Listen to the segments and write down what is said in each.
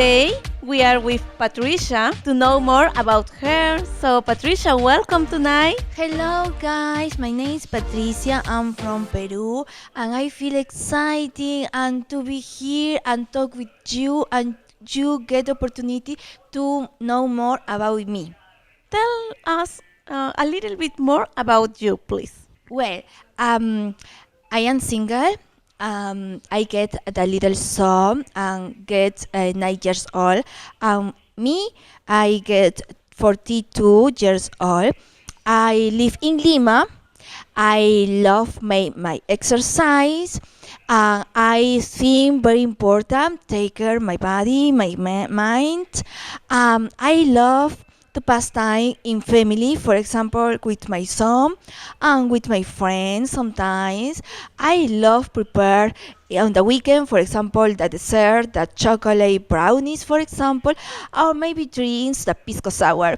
today we are with Patricia to know more about her. So Patricia, welcome tonight. Hello guys, my name is Patricia. I'm from Peru and I feel excited and to be here and talk with you and you get the opportunity to know more about me. Tell us a little bit more about you, please. Well, I am single. I get the little son and get 9 years old. Me, I get 42 years old. I live in Lima. I love my exercise. I think very important take care my body, my mind. I love to pass time in family, for example, with my son and with my friends sometimes. I love prepare on the weekend, for example, the dessert, the chocolate brownies, for example, or maybe drinks, the pisco sour.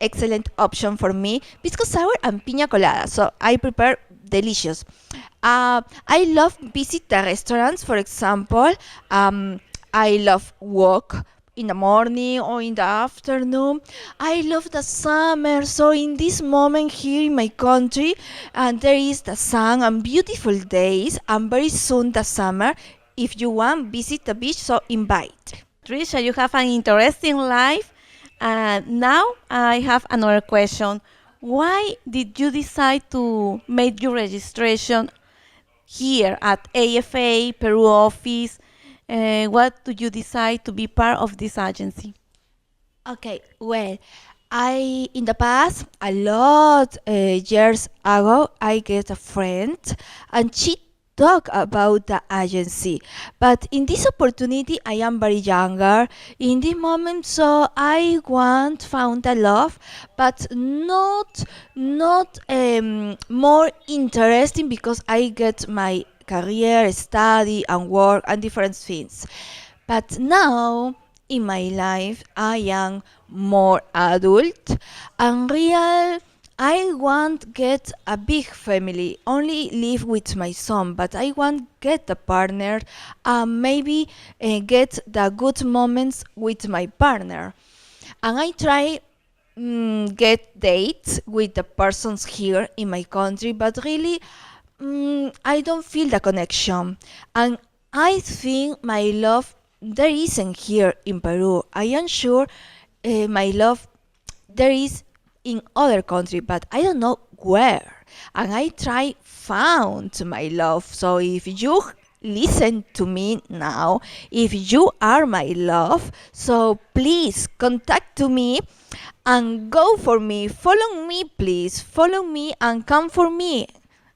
Excellent option for me. Pisco sour and piña colada. So I prepare delicious. I love visit the restaurants, for example. I love walk in the morning or in the afternoon. I love the summer. So in this moment here in my country, and there is the sun and beautiful days, and very soon the summer. If you want, visit the beach, so invite. Patricia, you have an interesting life. Now I have another question. Why did you decide to make your registration here at AFA Peru office? What do you decide to be part of this agency? Okay, well, I in the past a lot years ago I get a friend and she talk about the agency, but in this opportunity I am very younger in this moment, so I want found a love, but not more interesting because I get my career, study and work and different things. But now in my life I am more adult and real. I want get a big family, only live with my son, but I want get a partner and maybe get the good moments with my partner. And I try get dates with the persons here in my country, but really I don't feel the connection. And I think my love there isn't here in Peru. I am sure my love there is in other country, but I don't know where. And I try found my love. So if you listen to me now, if you are my love, so please contact to me and go for me. Follow me, please. Follow me and come for me.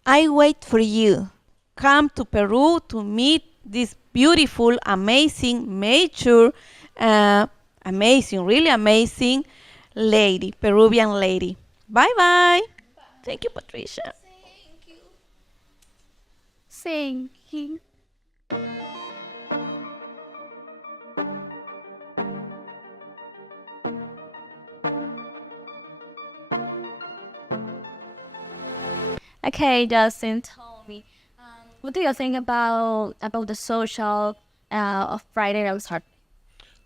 I wait for you. Come to Peru to meet this beautiful, amazing, mature, amazing, really amazing lady, Peruvian lady. Bye bye. Thank you, Patricia. Thank you. Okay, Justin, tell me, what do you think about the social of Friday and Saturday?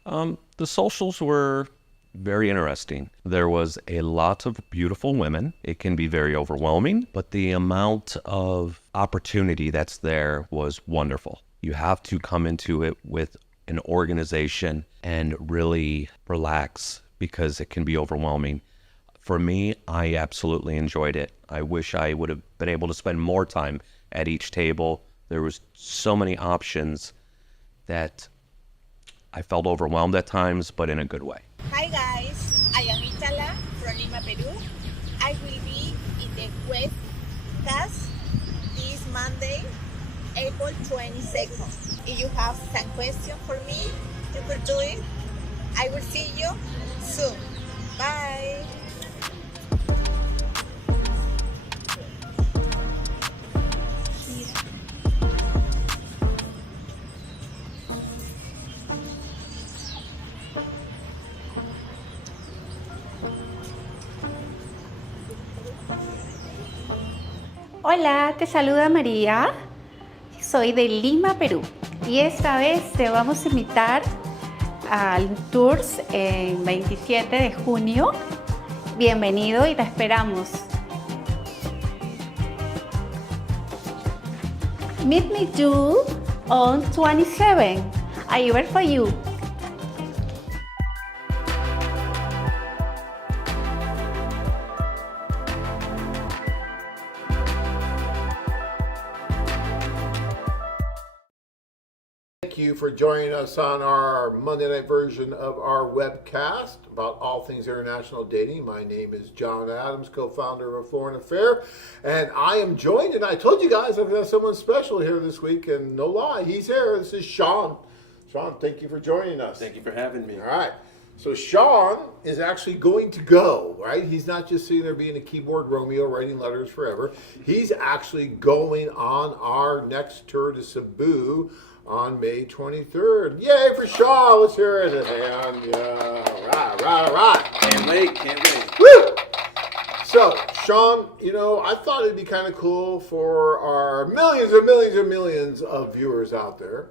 The socials were very interesting. There was a lot of beautiful women. It can be very overwhelming, but the amount of opportunity that's there was wonderful. You have to come into it with an organization and really relax because it can be overwhelming. For me, I absolutely enjoyed it. I wish I would have been able to spend more time at each table. There was so many options that I felt overwhelmed at times, but in a good way. Hi guys, I am Itala from Lima, Peru. I will be in the webcast this Monday, April 22nd. If you have some questions for me, you could do it. I will see you soon. Bye. Hola, te saluda María. Soy de Lima, Perú. Y esta vez te vamos a invitar al Tours en 27 de junio. Bienvenido y te esperamos. Meet me too on 27. I wait for you. Thank you for joining us on our Monday night version of our webcast about all things international dating. My name is John Adams, co-founder of Foreign Affair, and I am joined, and I told you guys I've got someone special here this week, and no lie, he's here. This is Sean. Sean, thank you for joining us. Thank you for having me. All right. So Sean is actually going to go, right? He's not just sitting there being a keyboard Romeo writing letters forever. He's actually going on our next tour to Cebu on May 23rd. Yay for Sean! Let's hear it. And yeah, right. Can't wait. Woo! So, Sean, I thought it'd be kind of cool for our millions and millions and millions of viewers out there.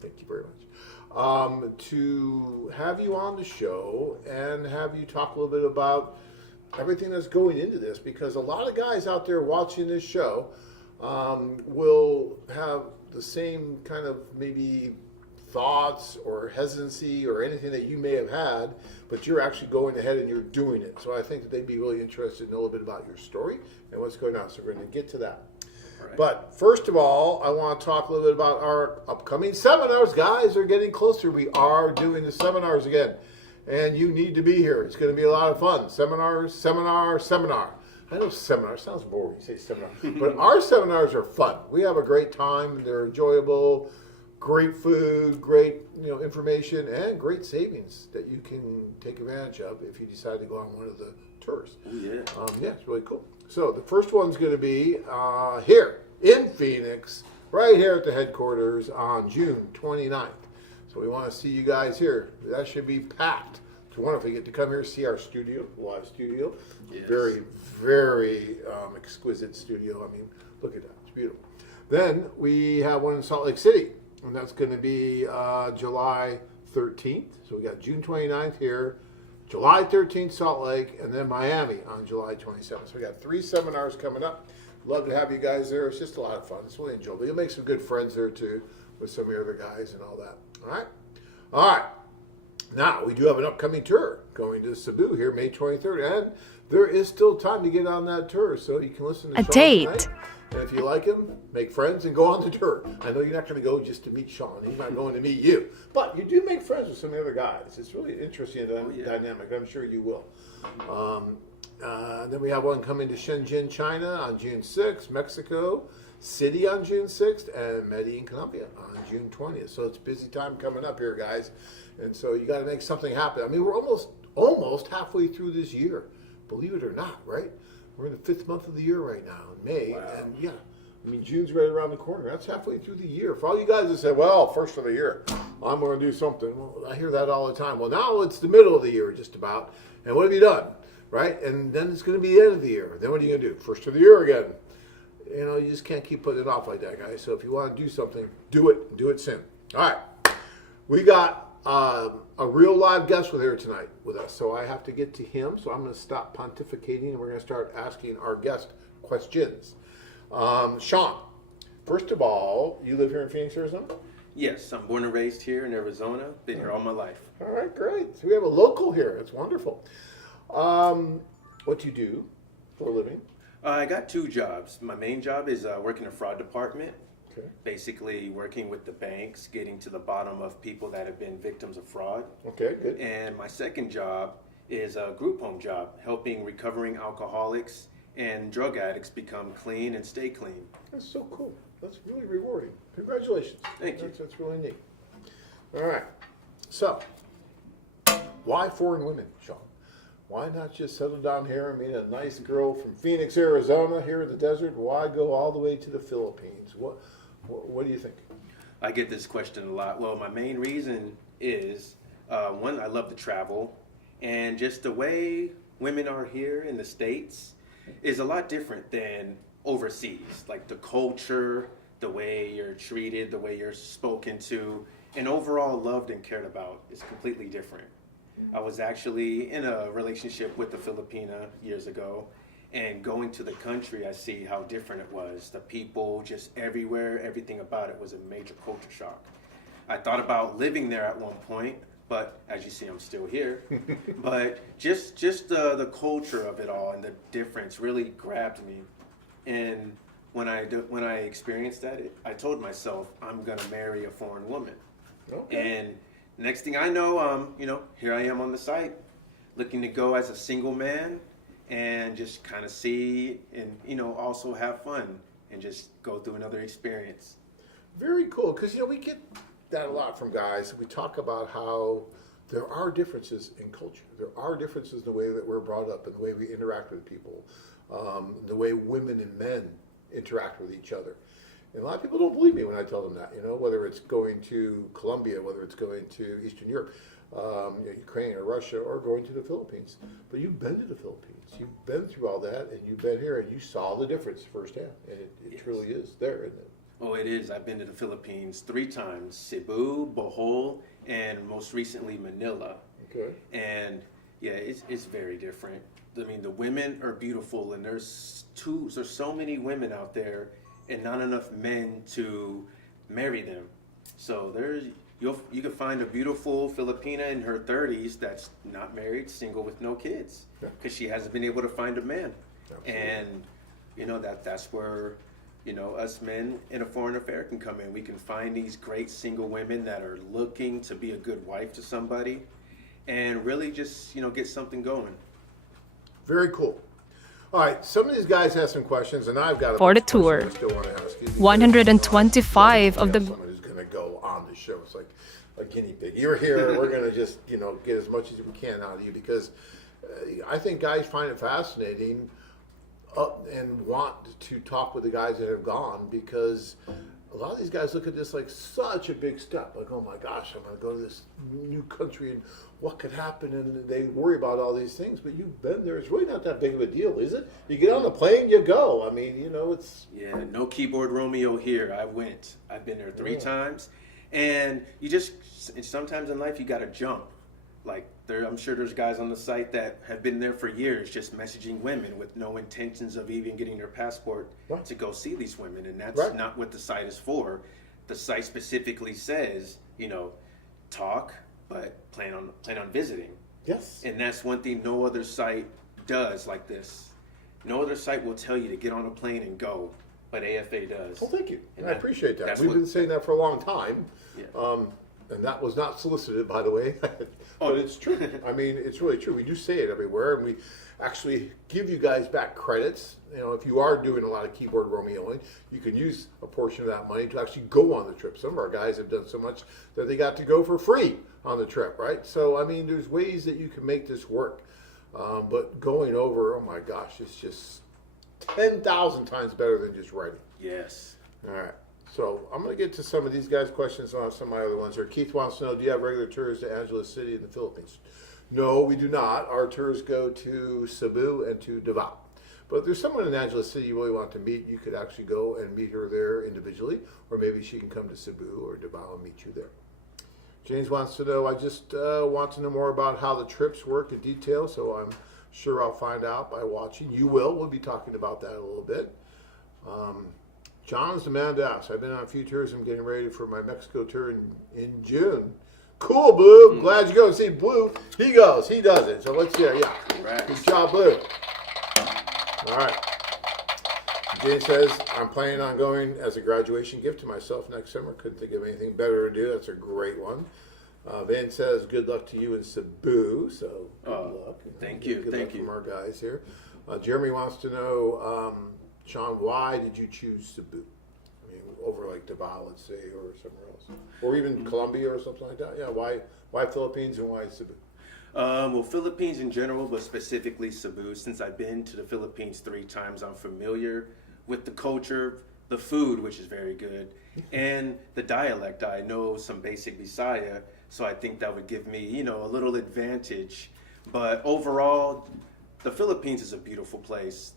Thank you very much. To have you on the show and have you talk a little bit about everything that's going into this, because a lot of guys out there watching this show will have the same kind of maybe thoughts or hesitancy or anything that you may have had, but you're actually going ahead and you're doing it. So I think that they'd be really interested to know a little bit about your story and what's going on. So we're going to get to that. Right. But first of all, I want to talk a little bit about our upcoming seminars. Guys are getting closer. We are doing the seminars again, and you need to be here. It's going to be a lot of fun. Seminar. I know seminar sounds boring. You say seminar, but our seminars are fun. We have a great time. They're enjoyable. Great food, great information, and great savings that you can take advantage of if you decide to go on one of the tours. Ooh, yeah. Yeah, it's really cool. So the first one's going to be here in Phoenix, right here at the headquarters on June 29th. So we want to see you guys here. That should be packed. It's wonderful. You get to come here, see our studio, live studio. Yes. Very, very exquisite studio. I mean, look at that. It's beautiful. Then we have one in Salt Lake City, and that's going to be July 13th. So we got June 29th here, July 13th, Salt Lake, and then Miami on July 27th. So we got 3 seminars coming up. Love to have you guys there. It's just a lot of fun. It's really enjoyable. You'll make some good friends there, too, with some of your other guys and all that. All right. Now, we do have an upcoming tour going to Cebu here, May 23rd, and there is still time to get on that tour, so you can listen to Sean tonight. And if you like him, make friends and go on the tour. I know you're not going to go just to meet Sean. He's not going to meet you. But you do make friends with some of the other guys. It's really interesting dynamic. I'm sure you will. Then we have one coming to Shenzhen, China on June 6th, Mexico City on June 6th, and Medellin, Colombia on June 20th. So it's a busy time coming up here, guys. And so you got to make something happen. I mean, we're almost halfway through this year. Believe it or not, right? We're in the 5th month of the year right now, in May. Wow. And yeah, I mean, June's right around the corner. That's halfway through the year. For all you guys that say, well, first of the year, I'm going to do something. Well, I hear that all the time. Well, now it's the middle of the year, just about. And what have you done, right? And then it's going to be the end of the year. Then what are you going to do? First of the year again. You just can't keep putting it off like that, guys. So if you want to do something, do it. Do it soon. All right. We got a real live guest with here tonight with us. So I have to get to him. So I'm going to stop pontificating and we're going to start asking our guest questions. Sean, first of all, you live here in Phoenix, Arizona? Yes, I'm born and raised here in Arizona. Been here all my life. All right, great. So we have a local here. It's wonderful. What do you do for a living? I got 2 jobs. My main job is working in the fraud department. Okay. Basically working with the banks, getting to the bottom of people that have been victims of fraud. Okay, good. And my second job is a group home job, helping recovering alcoholics and drug addicts become clean and stay clean. That's so cool. That's really rewarding. Congratulations. Thank you. That's really neat. All right. So, why foreign women, Sean? Why not just settle down here and meet a nice girl from Phoenix, Arizona, here in the desert? Why go all the way to the Philippines? What do you think? I get this question a lot. Well, my main reason is, one, I love to travel, and just the way women are here in the States is a lot different than overseas. Like the culture, the way you're treated, the way you're spoken to, and overall loved and cared about is completely different. I was actually in a relationship with a Filipina years ago, and going to the country, I see how different it was. The people, just everywhere, everything about it was a major culture shock. I thought about living there at one point, but as you see, I'm still here. But just the culture of it all and the difference really grabbed me. And when I experienced that, I told myself, I'm gonna marry a foreign woman. Okay. And next thing I know, here I am on the site, looking to go as a single man and just kind of see and, also have fun and just go through another experience. Very cool, because we get that a lot from guys. We talk about how there are differences in culture. There are differences in the way that we're brought up and the way we interact with people, the way women and men interact with each other. And a lot of people don't believe me when I tell them that, whether it's going to Colombia, whether it's going to Eastern Europe, Ukraine or Russia, or going to the Philippines. But you've been to the Philippines. You've been through all that, and you've been here, and you saw the difference firsthand. And it Yes. truly is there, isn't it? Oh, it is. I've been to the Philippines 3 times, Cebu, Bohol, and most recently Manila. Okay. And yeah, it's very different. I mean, the women are beautiful, and there's so many women out there, and not enough men to marry them. So you can find a beautiful Filipina in her 30s that's not married, single with no kids, because she hasn't been able to find a man. Absolutely. And that's where us men in a foreign affair can come in. We can find these great single women that are looking to be a good wife to somebody, and really just get something going. Very cool. All right, some of these guys have some questions, and I've got a For the bunch of tour, questions I still want to ask you because 125 we of have the someone who's going to go on the show. It's like a guinea pig. You're here. We're going to just get as much as we can out of you because I think guys find it fascinating and want to talk with the guys that have gone because a lot of these guys look at this like such a big step. Like, oh my gosh, I'm going to go to this new country and what could happen? And they worry about all these things. But you've been there. It's really not that big of a deal, is it? You get on the plane, you go. I mean, it's... Yeah, no keyboard Romeo here. I've been there 3 times. And sometimes in life you got to jump. Like, I'm sure there's guys on the site that have been there for years just messaging women with no intentions of even getting their passport to go see these women. And that's not what the site is for. The site specifically says, talk, but plan on visiting. Yes. And that's one thing no other site does like this. No other site will tell you to get on a plane and go, but AFA does. Well, thank you. And I appreciate that. We've what- been saying that for a long time. Yeah. And that was not solicited, by the way. But it's true. I mean, it's really true. We do say it everywhere, and we actually give you guys back credits. If you are doing a lot of keyboard Romeoing, you can use a portion of that money to actually go on the trip. Some of our guys have done so much that they got to go for free on the trip, right? So, I mean, there's ways that you can make this work. But going over, oh my gosh, it's just 10,000 times better than just writing. Yes. All right. So I'm going to get to some of these guys' questions on some of my other ones here. Keith wants to know, do you have regular tours to Angeles City in the Philippines? No, we do not. Our tours go to Cebu and to Davao. But if there's someone in Angeles City you really want to meet, you could actually go and meet her there individually, or maybe she can come to Cebu or Davao and meet you there. James wants to know, I just want to know more about how the trips work in detail, so I'm sure I'll find out by watching. You will. We'll be talking about that a little bit. John's the man to ask. I've been on a few tours. I'm getting ready for my Mexico tour in June. Cool, Blue. Glad you go and see Blue. He goes. He does it. So let's hear. Yeah. Congrats. Good job, Blue. All right. Jane says, I'm planning on going as a graduation gift to myself next summer. Couldn't think of anything better to do. That's a great one. Van says, good luck to you in Cebu. So good luck. Thank you. Good Thank luck you. from our guys here. Jeremy wants to know, Sean, why did you choose Cebu? I mean, over like Davao, let's say, or somewhere else, or even Colombia or something like that. Yeah, why Philippines and why Cebu? Well, Philippines in general, but specifically Cebu. Since I've been to the Philippines 3 times, I'm familiar with the culture, the food, which is very good, and the dialect. I know some basic Bisaya, so I think that would give me, a little advantage. But overall, the Philippines is a beautiful place.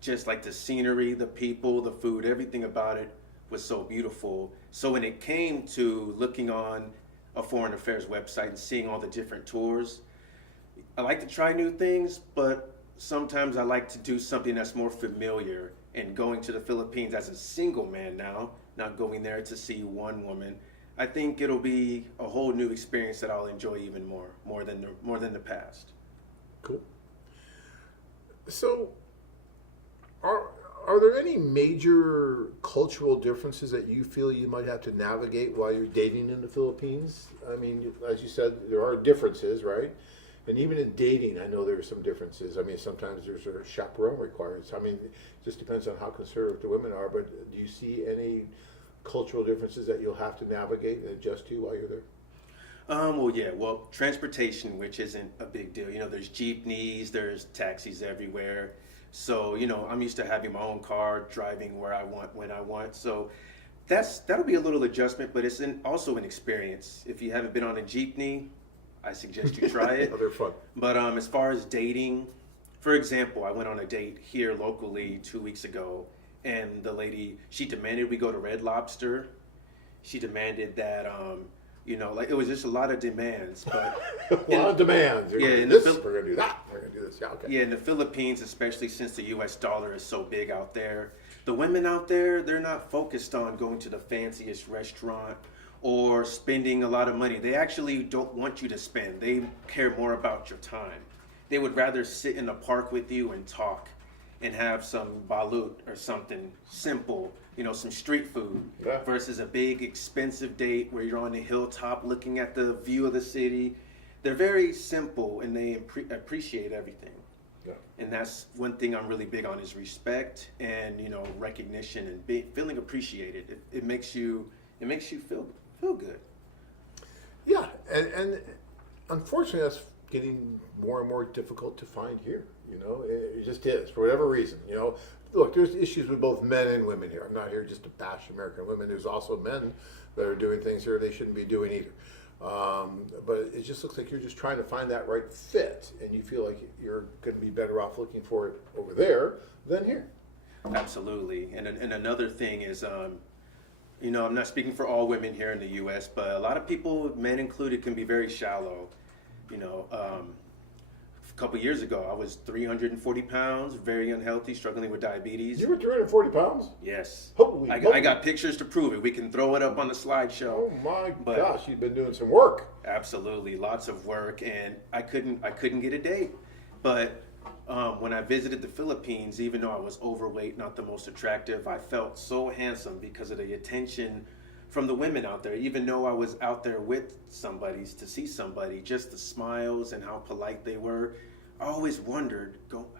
Just like the scenery, the people, the food, everything about it was so beautiful. So when it came to looking on a foreign affairs website and seeing all the different tours, I like to try new things, but sometimes I like to do something that's more familiar. And going to the Philippines as a single man now, not going there to see one woman, I think it'll be a whole new experience that I'll enjoy even more than the past. Cool. So, are there any major cultural differences that you feel you might have to navigate while you're dating in the Philippines? I mean, as you said, there are differences, right? And even in dating, I know there are some differences. I mean, sometimes there's a chaperone required. I mean, it just depends on how conservative the women are. But do you see any cultural differences that you'll have to navigate and adjust to while you're there? Well, transportation, which isn't a big deal. You know, there's jeepneys, there's taxis everywhere. So, you know, I'm used to having my own car, driving where I want, when I want. So that'll be a little adjustment, but it's also an experience. If you haven't been on a jeepney, I suggest you try it. Oh, they're fun. But as far as dating, for example, I went on a date here locally 2 weeks ago, and the lady, she demanded we go to Red Lobster. She demanded that, like it was just a lot of demands. But a lot of demands. Yeah, we're going to do that. We're going to do this. Yeah, okay. Yeah, in the Philippines, especially since the U.S. dollar is so big out there, the women out there, they're not focused on going to the fanciest restaurant or spending a lot of money. They actually don't want you to spend. They care more about your time. They would rather sit in the park with you and talk and have some balut or something simple, some street food, versus a big expensive date where you're on the hilltop looking at the view of the city. They're very simple and they appreciate everything. Yeah. And that's one thing I'm really big on is respect and, recognition and feeling appreciated. It makes you feel good. Yeah, and unfortunately, that's getting more and more difficult to find here. It just is for whatever reason. Look, there's issues with both men and women here. I'm not here just to bash American women. There's also men that are doing things here they shouldn't be doing either. But it just looks like you're just trying to find that right fit, and you feel like you're going to be better off looking for it over there than here. Absolutely, and another thing is. I'm not speaking for all women here in the U.S., but a lot of people, men included, can be very shallow. A couple years ago, I was 340 pounds, very unhealthy, struggling with diabetes. You were 340 pounds? Yes. Holy I got pictures to prove it. We can throw it up on the slideshow. Oh my gosh, you've been doing some work. Absolutely, lots of work, and I couldn't get a date. But when I visited the Philippines, even though I was overweight, not the most attractive, I felt so handsome because of the attention from the women out there. Even though I was out there with to see somebody, just the smiles and how polite they were. I always wondered,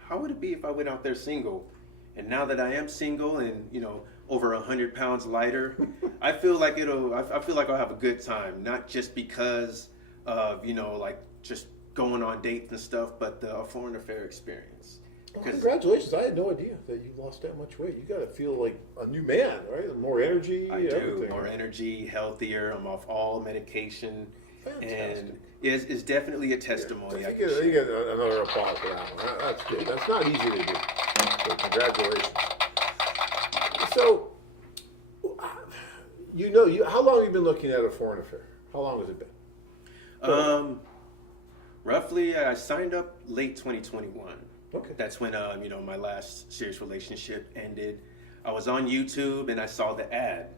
how would it be if I went out there single? And now that I am single and, over 100 pounds lighter, I feel like I'll have a good time, not just because of, just going on dates and stuff, but the foreign affair experience. Well, congratulations. I had no idea that you lost that much weight. You got to feel like a new man, right? More energy. I do. Everything. More energy, healthier. I'm off all medication. Fantastic. And it's definitely a testimony. Yeah, you get another applause for that one. That's good. That's not easy to do. So congratulations. So, how long have you been looking at a foreign affair? How long has it been? Roughly, I signed up late 2021. Okay. That's when, my last serious relationship ended. I was on YouTube and I saw the ad,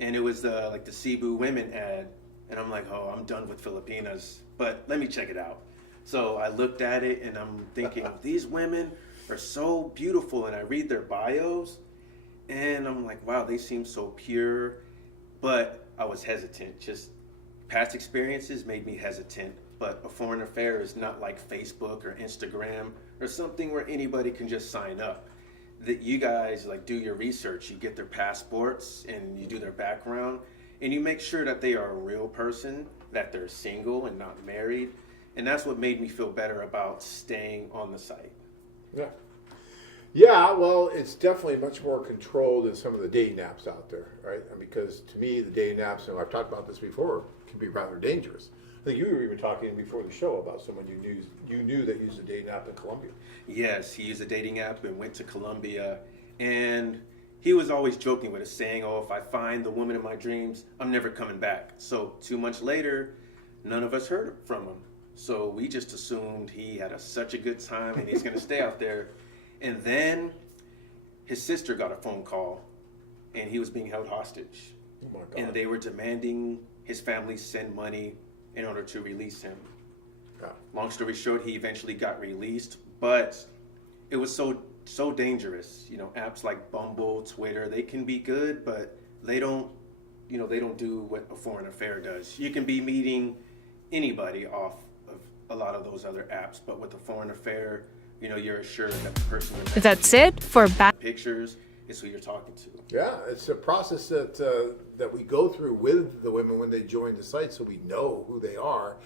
and it was the Cebu women ad, and I'm like, oh, I'm done with Filipinas, but let me check it out. So I looked at it and I'm thinking, these women are so beautiful, and I read their bios, and I'm like, wow, they seem so pure, but I was hesitant. Just past experiences made me hesitant. But a foreign affair is not like Facebook or Instagram or something where anybody can just sign up. That you guys do your research, you get their passports and you do their background, and you make sure that they are a real person, that they're single and not married. And that's what made me feel better about staying on the site. Yeah. Yeah, well, it's definitely much more controlled than some of the dating apps out there, right? And because to me, the dating apps, and I've talked about this before, can be rather dangerous. I think you were even talking before the show about someone you knew that used a dating app in Colombia. Yes, he used a dating app and went to Colombia, and he was always joking with us, saying, "Oh, if I find the woman of my dreams, I'm never coming back." So 2 months later, none of us heard from him. So we just assumed he had such a good time and he's going to stay out there. And then his sister got a phone call, and he was being held hostage. Oh my God. And they were demanding his family send money in order to release him. Yeah. Long story short, he eventually got released, but it was so dangerous. You know, apps like Bumble, Twitter, they can be good, but they don't do what a foreign affair does. You can be meeting anybody off of a lot of those other apps, but with a foreign affair, you're assured that the person That's it for pictures is who you're talking to. Yeah, it's a process that we go through with the women when they join the site, so we know who they are,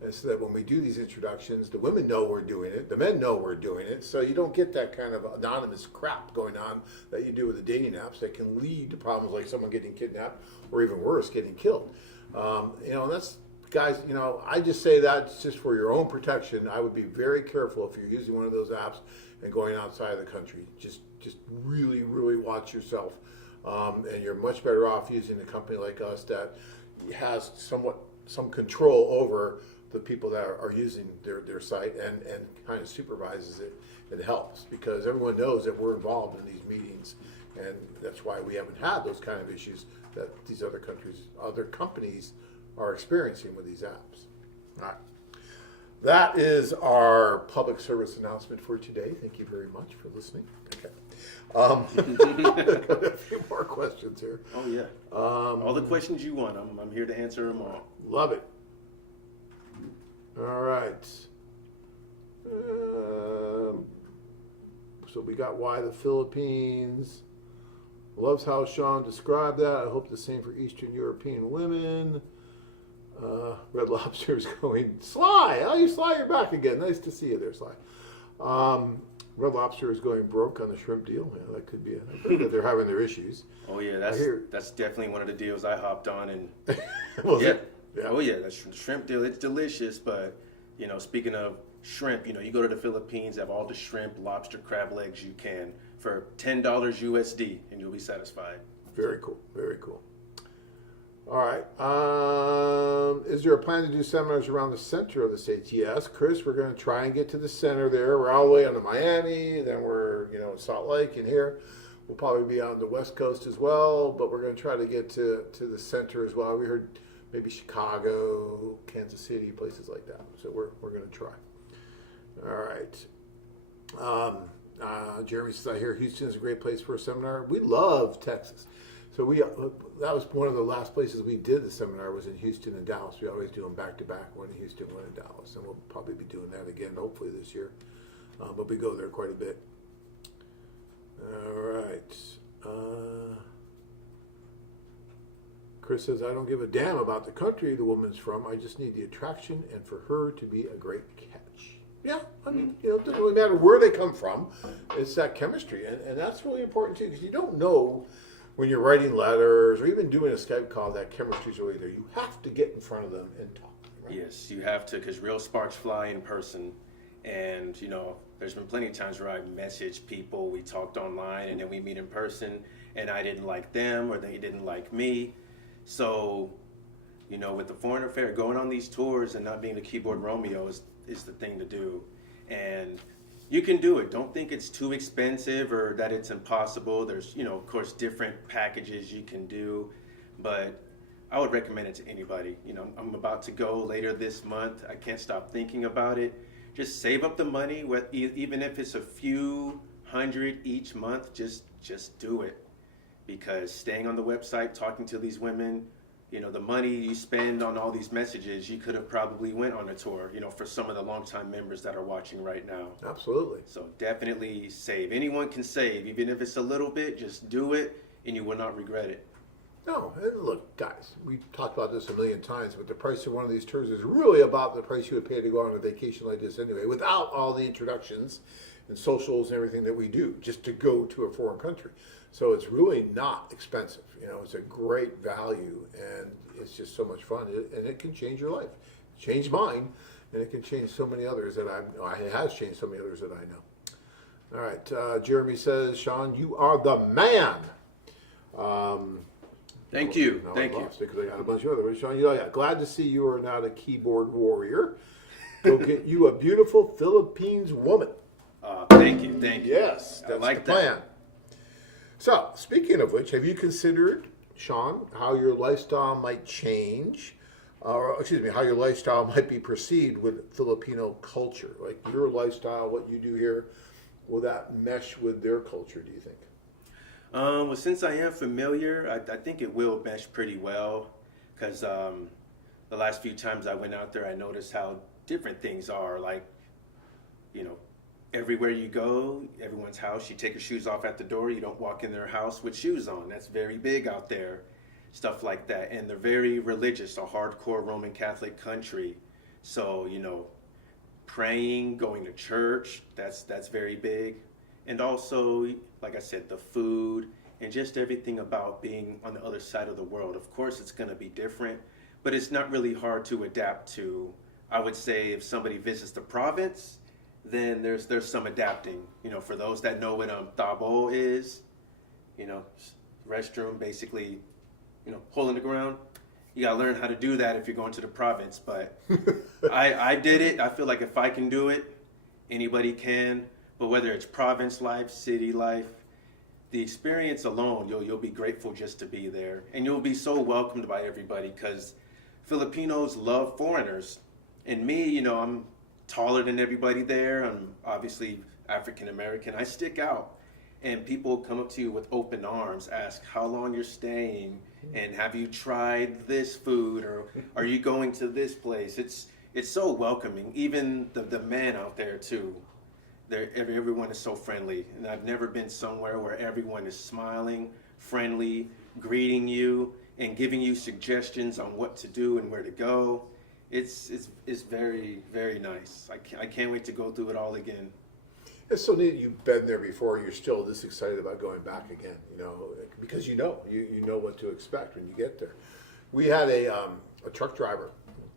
and so that when we do these introductions, the women know we're doing it, the men know we're doing it, so you don't get that kind of anonymous crap going on that you do with the dating apps that can lead to problems like someone getting kidnapped or even worse, getting killed. And that's, guys, I just say that just for your own protection. I would be very careful if you're using one of those apps and going outside of the country. Just really, really watch yourself. And you're much better off using a company like us that has some control over the people that are using their site and kind of supervises it and helps, because everyone knows that we're involved in these meetings, and that's why we haven't had those kind of issues that these other companies are experiencing with these apps. All right. That is our public service announcement for today. Thank you very much for listening. Okay. Got a few more questions here. Oh yeah. All the questions you want, I'm here to answer them all. Love it. All right. So we got why the Philippines. Loves how Sean described that. I hope the same for Eastern European women. Red Lobster is going, Sly! Oh, you Sly, you're back again. Nice to see you there, Sly. Red Lobster is going broke on the shrimp deal. Yeah, that could be I heard that they're having their issues. Oh yeah, that's definitely one of the deals I hopped on and Yeah. Oh yeah, that's the shrimp deal. It's delicious, but speaking of shrimp, you go to the Philippines, have all the shrimp, lobster, crab legs you can for $10 USD, and you'll be satisfied. Very cool. Very cool. All right. Is there a plan to do seminars around the center of the states? Yes, Chris, we're going to try and get to the center there. We're all the way on to Miami, then we're, in Salt Lake and here. We'll probably be on the West Coast as well, but we're going to try to get to the center as well. We heard maybe Chicago, Kansas City, places like that. So we're going to try. All right. Jeremy says, I hear Houston is a great place for a seminar. We love Texas. So that was one of the last places we did the seminar, was in Houston and Dallas. We always do them back to back, one in Houston, one in Dallas, and we'll probably be doing that again, hopefully this year. But we go there quite a bit. All right. Chris says, I don't give a damn about the country the woman's from. I just need the attraction and for her to be a great catch. Yeah, I mean, it doesn't really matter where they come from. It's that chemistry, and that's really important too, because you don't know when you're writing letters or even doing a Skype call that chemistry's really there. You have to get in front of them and talk. Right? Yes, you have to, because real sparks fly in person. And, there's been plenty of times where I messaged people, we talked online, and then we meet in person, and I didn't like them or they didn't like me. So, with the foreign affair, going on these tours and not being the keyboard Romeo is the thing to do. And you can do it. Don't think it's too expensive or that it's impossible. There's, of course, different packages you can do, but I would recommend it to anybody. I'm about to go later this month. I can't stop thinking about it. Just save up the money, even if it's a few hundred each month, just do it. Because staying on the website, talking to these women, the money you spend on all these messages, you could have probably went on a tour, for some of the longtime members that are watching right now. Absolutely. So definitely save. Anyone can save, even if it's a little bit, just do it and you will not regret it. No, and look, guys, we talked about this a million times, but the price of one of these tours is really about the price you would pay to go on a vacation like this anyway, without all the introductions and socials and everything that we do, just to go to a foreign country. So it's really not expensive. It's a great value, and it's just so much fun, and it can change your life. Change mine, and it can change so many others it has changed so many others that I know. All right, Jeremy says, Sean, you are the man. Thank you. No, Thank I you. lost it because I got a bunch of other ones. Sean, glad to see you are not a keyboard warrior. Go get you a beautiful Philippines woman. Thank you. Thank you. Yes, I that's like the plan. So, speaking of which, have you considered, Sean, how your lifestyle might change, or excuse me, how your lifestyle might be perceived with Filipino culture? Like your lifestyle, what you do here, will that mesh with their culture, do you think? Well, since I am familiar, I think it will mesh pretty well because the last few times I went out there, I noticed how different things are. Like, you know, everywhere you go, everyone's house, you take your shoes off at the door, you don't walk in their house with shoes on. That's very big out there, stuff like that. And they're very religious, a hardcore Roman Catholic country. So, you know, praying, going to church, that's very big. And also, like I said, the food and just everything about being on the other side of the world. Of course, it's going to be different, but it's not really hard to adapt to. I would say if somebody visits the province, then there's some adapting. You know, for those that know what tabo is, you know, restroom, basically, you know, hole in the ground. You got to learn how to do that if you're going to the province. But I did it. I feel like if I can do it, anybody can. But whether it's province life, city life, the experience alone, you'll be grateful just to be there. And you'll be so welcomed by everybody because Filipinos love foreigners. And me, you know, I'm taller than everybody there. I'm obviously African American. I stick out. And people come up to you with open arms, ask how long you're staying, and have you tried this food, or are you going to this place? It's so welcoming. Even the men out there too. Everyone is so friendly, and I've never been somewhere where everyone is smiling, friendly, greeting you, and giving you suggestions on what to do and where to go. It's very, very nice. I can't wait to go through it all again. It's so neat you've been there before. You're still this excited about going back again, you know, because you know what to expect when you get there. We had a truck driver,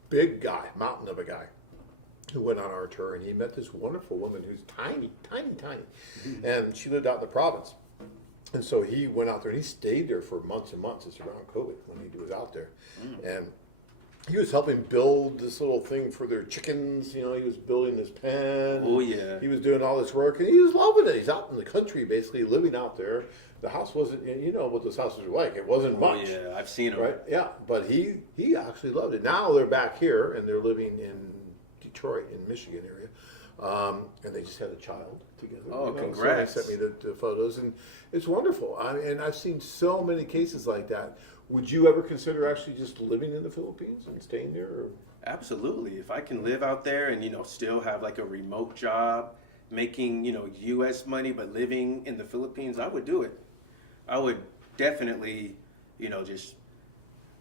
big guy, mountain of a guy, who went on our tour, and he met this wonderful woman who's tiny, tiny, tiny, and she lived out in the province. And so he went out there and he stayed there for months and months. It's around COVID when he was out there, and he was helping build this little thing for their chickens. You know, he was building this pen. Oh, yeah. He was doing all this work, and he was loving it. He's out in the country, basically living out there. The house wasn't, you know what those houses are like. It wasn't much. Yeah, I've seen them. Right? Yeah, but he actually loved it. Now they're back here, and they're living in Detroit, in Michigan area, and they just had a child together. Oh, you know? congrats! So they sent me the photos, and it's wonderful. And I've seen so many cases like that. Would you ever consider actually just living in the Philippines and staying there? Or? Absolutely. If I can live out there and, you know, still have like a remote job, making, you know, U.S. money, but living in the Philippines, I would do it. I would definitely, you know, just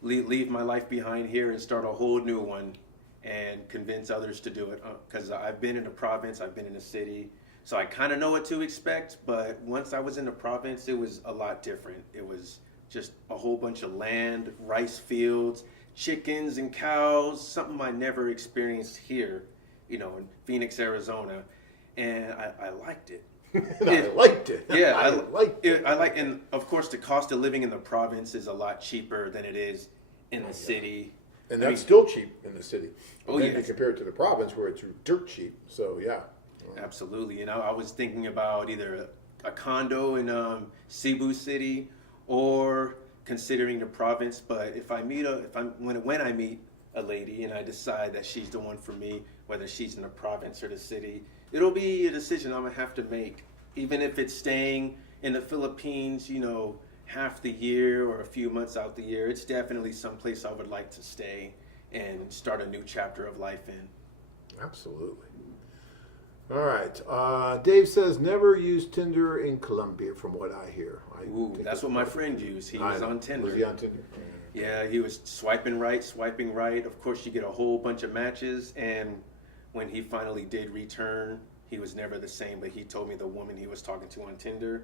leave my life behind here and start a whole new one and convince others to do it. Because I've been in the province, I've been in the city, so I kind of know what to expect. But once I was in the province, it was a lot different. It was just a whole bunch of land, rice fields, chickens and cows, something I never experienced here, you know, in Phoenix, Arizona. And I liked it. I liked it. Yeah, I liked it. And of course the cost of living in the province is a lot cheaper than it is in the city. And that's still cheap in the city. Oh, then yeah. you compare it to the province where it's dirt cheap. So, yeah. Absolutely. And I was thinking about either a condo in Cebu City or considering the province. But if I meet when I meet a lady and I decide that she's the one for me, whether she's in the province or the city, it'll be a decision I'm gonna have to make. Even if it's staying in the Philippines, you know, half the year or a few months out the year, it's definitely someplace I would like to stay and start a new chapter of life in. Absolutely. All right. Dave says never use Tinder in Colombia, from what I hear. Ooh, that's what my friend used. He was on Tinder. Was he on Tinder? Yeah, he was swiping right. Of course, you get a whole bunch of matches, and when he finally did return, he was never the same. But he told me the woman he was talking to on Tinder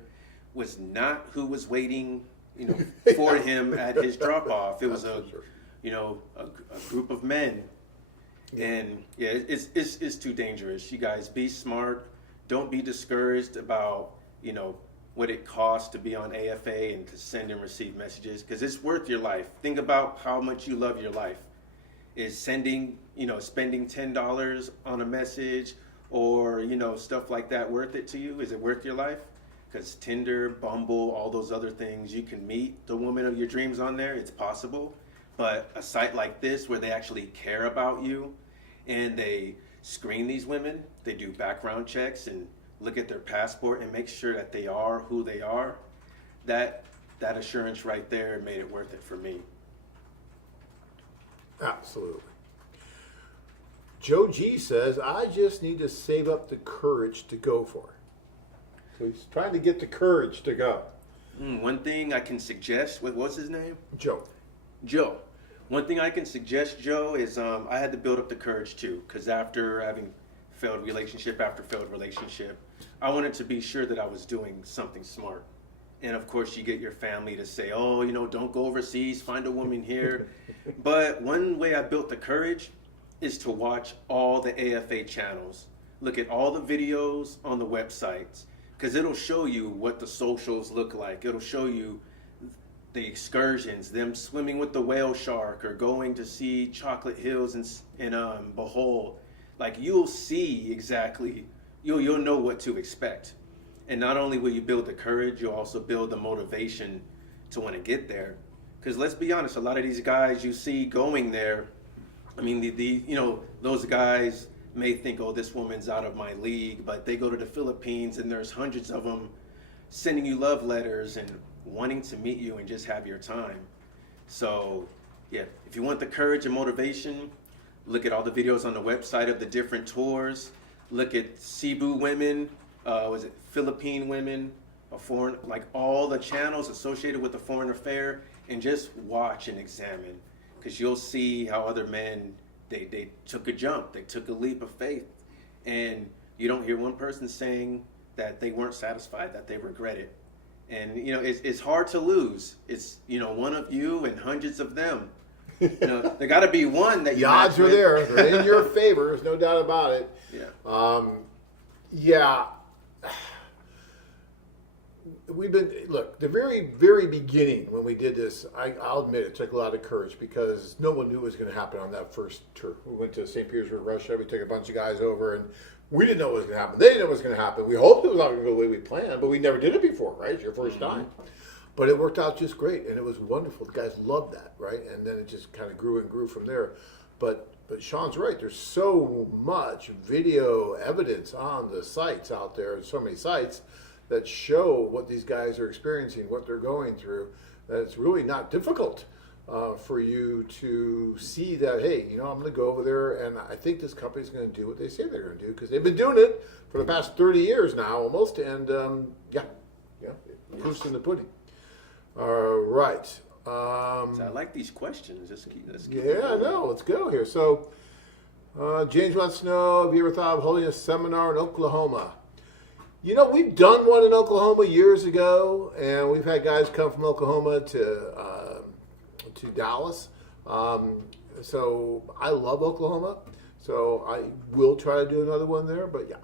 was not who was waiting, you know, for him at his drop off. It was a group of men. And yeah, it's too dangerous. You guys, be smart. Don't be discouraged about, you know, what it costs to be on AFA and to send and receive messages, because it's worth your life. Think about how much you love your life. Is spending $10 on a message or, stuff like that worth it to you? Is it worth your life? Because Tinder, Bumble, all those other things, you can meet the woman of your dreams on there. It's possible. But a site like this where they actually care about you and they screen these women, they do background checks and look at their passport and make sure that they are who they are, that assurance right there made it worth it for me. Absolutely. Joe G says, I just need to save up the courage to go for it. So he's trying to get the courage to go. One thing I can suggest, what's his name? Joe. One thing I can suggest, Joe, is I had to build up the courage too, because after having failed relationship after failed relationship, I wanted to be sure that I was doing something smart. And of course, you get your family to say, oh, don't go overseas, find a woman here. But one way I built the courage is to watch all the AFA channels. Look at all the videos on the websites, because it'll show you what the socials look like. It'll show you the excursions, them swimming with the whale shark or going to see Chocolate Hills in Bohol. Like, you'll see exactly, you'll know what to expect. And not only will you build the courage, you'll also build the motivation to want to get there. Because let's be honest, a lot of these guys you see going there, I mean, those guys may think, oh, this woman's out of my league, but they go to the Philippines and there's hundreds of them sending you love letters and wanting to meet you and just have your time. So, yeah, if you want the courage and motivation, look at all the videos on the website of the different tours. Look at Cebu women, Philippine women, like all the channels associated with the foreign affair, and just watch and examine, because you'll see how other men, they took a jump, they took a leap of faith, and you don't hear one person saying that they weren't satisfied, that they regret it. And it's hard to lose. It's one of you and hundreds of them. There got to be one that you. The odds are there. They're in your favor. There's no doubt about it. Yeah. Yeah. The very, very beginning when we did this, I'll admit it took a lot of courage, because no one knew what was going to happen on that first tour. We went to St. Petersburg, Russia. We took a bunch of guys over, and we didn't know what was going to happen. They didn't know what was going to happen. We hoped it was not going to go the way we planned, but we never did it before, right? It's your first time. But it worked out just great, and it was wonderful. The guys loved that, right? And then it just kind of grew and grew from there. But Sean's right. There's so much video evidence on the sites out there, so many sites that show what these guys are experiencing, what they're going through, that it's really not difficult for you to see that, hey, I'm going to go over there, and I think this company's going to do what they say they're going to do, because they've been doing it for the past 30 years now, almost, and proof's in the pudding. All right. So I like these questions. Let's keep I know. Let's go here. So, James wants to know, have you ever thought of holding a seminar in Oklahoma? We've done one in Oklahoma years ago, and we've had guys come from Oklahoma to Dallas. So I love Oklahoma. So I will try to do another one there. But yeah.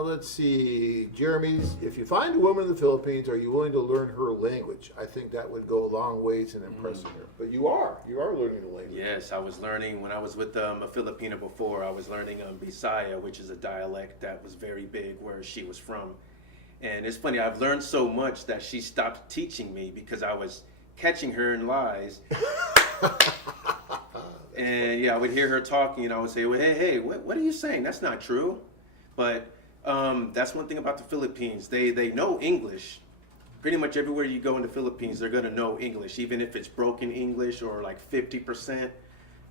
Let's see. Jeremy's, if you find a woman in the Philippines, are you willing to learn her language? I think that would go a long ways in impressing her. But you are learning the language. Yes, I was learning when I was with a Filipina before. I was learning Bisaya, which is a dialect that was very big where she was from. And it's funny, I've learned so much that she stopped teaching me because I was catching her in lies. And yeah, I would hear her talking and I would say, well, hey, what are you saying? That's not true. But that's one thing about the Philippines. They know English. Pretty much everywhere you go in the Philippines, they're going to know English. Even if it's broken English or like 50%,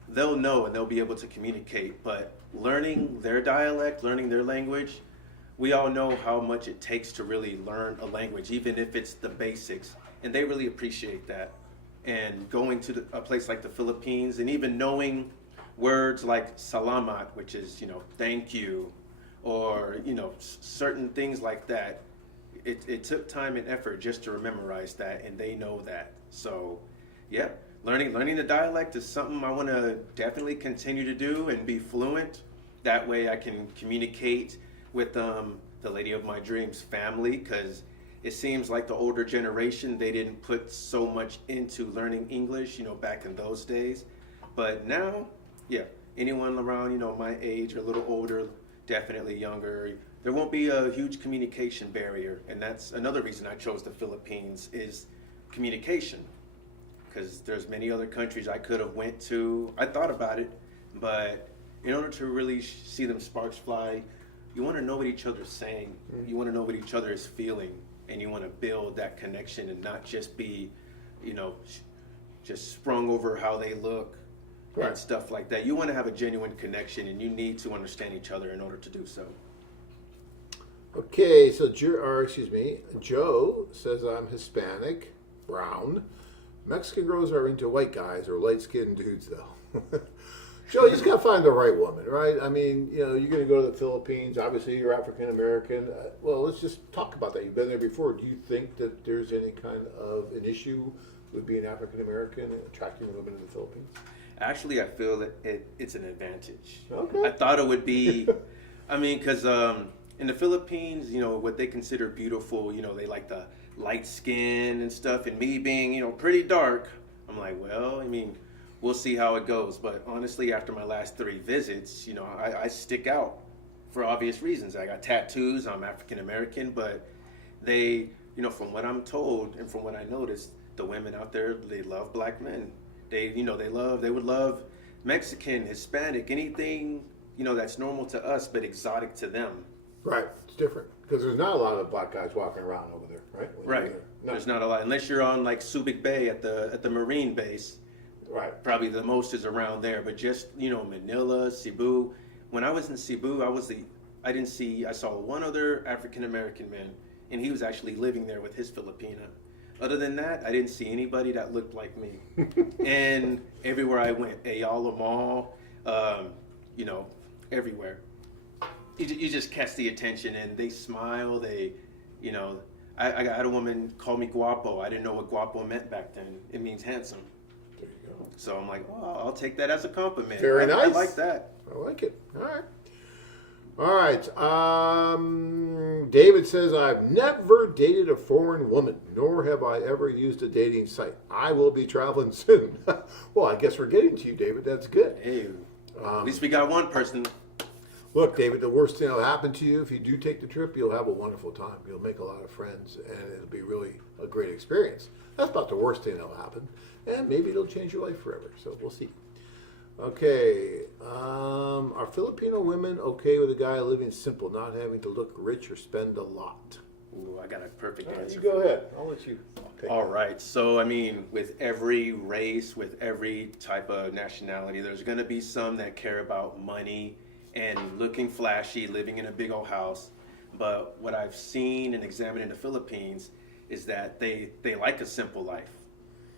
they'll know and they'll be able to communicate. But learning their dialect, learning their language, we all know how much it takes to really learn a language, even if it's the basics. And they really appreciate that. And going to a place like the Philippines and even knowing words like salamat, which is, thank you, or, certain things like that. It took time and effort just to memorize that, and they know that. So, yeah, learning the dialect is something I want to definitely continue to do and be fluent. That way I can communicate with the lady of my dreams family, because it seems like the older generation, they didn't put so much into learning English, back in those days. But now, yeah, anyone around, my age or a little older, definitely younger, there won't be a huge communication barrier. And that's another reason I chose the Philippines is communication. Because there's many other countries I could have went to. I thought about it, but in order to really see them sparks fly, you want to know what each other's saying. You want to know what each other is feeling, and you want to build that connection and not just be, just sprung over how they look and stuff like that. You want to have a genuine connection, and you need to understand each other in order to do so. Okay, so Joe says I'm Hispanic, brown. Mexican girls are into white guys or light-skinned dudes, though. Joe, you just got to find the right woman, right? I mean, you're going to go to the Philippines. Obviously, you're African-American. Well, let's just talk about that. You've been there before. Do you think that there's any kind of an issue with being African-American and attracting women in the Philippines? Actually, I feel that it's an advantage. Okay. I thought it would be, because in the Philippines, what they consider beautiful, they like the light skin and stuff. And me being, pretty dark, I'm like, well, we'll see how it goes. But honestly, after my last 3 visits, I stick out for obvious reasons. I got tattoos, I'm African American, but they, from what I'm told and from what I noticed, the women out there, they love black men. They would love Mexican, Hispanic, anything, that's normal to us, but exotic to them. Right, it's different. Because there's not a lot of black guys walking around over there, right? Right. No. There's not a lot, unless you're on like Subic Bay at the Marine base. Right. Probably the most is around there, but just Manila, Cebu. When I was in Cebu, I saw one other African American man, and he was actually living there with his Filipina. Other than that, I didn't see anybody that looked like me. And everywhere I went, Ayala Mall, everywhere. You just catch the attention, and they smile. I had a woman call me guapo. I didn't know what guapo meant back then. It means handsome. There you go. So I'm like, oh, I'll take that as a compliment. Very nice. I like that. I like it. All right. David says, I've never dated a foreign woman, nor have I ever used a dating site. I will be traveling soon. Well, I guess we're getting to you, David. That's good. Hey, at least we got one person. Look, David, the worst thing that'll happen to you, if you do take the trip, you'll have a wonderful time. You'll make a lot of friends, and it'll be really a great experience. That's about the worst thing that'll happen. And maybe it'll change your life forever. So we'll see. Okay. Are Filipino women okay with a guy living simple, not having to look rich or spend a lot? Ooh, I got a perfect All right, answer. you go ahead. I'll let you take All it. right. So, with every race, with every type of nationality, there's going to be some that care about money and looking flashy, living in a big old house. But what I've seen and examined in the Philippines is that they like a simple life.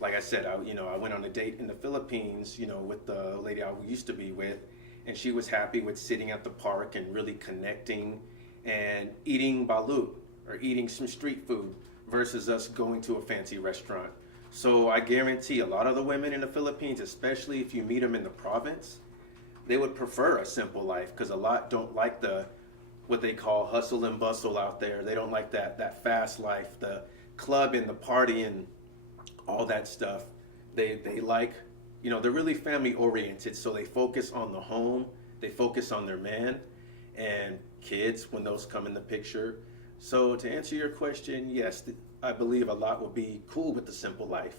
Like I said, I went on a date in the Philippines, with the lady I used to be with, and she was happy with sitting at the park and really connecting and eating balut or eating some street food versus us going to a fancy restaurant. So I guarantee a lot of the women in the Philippines, especially if you meet them in the province, they would prefer a simple life because a lot don't like what they call hustle and bustle out there. They don't like that fast life, the club and the party and all that stuff. They like, they're really family oriented, so they focus on the home, they focus on their man and kids when those come in the picture. So to answer your question, yes, I believe a lot will be cool with the simple life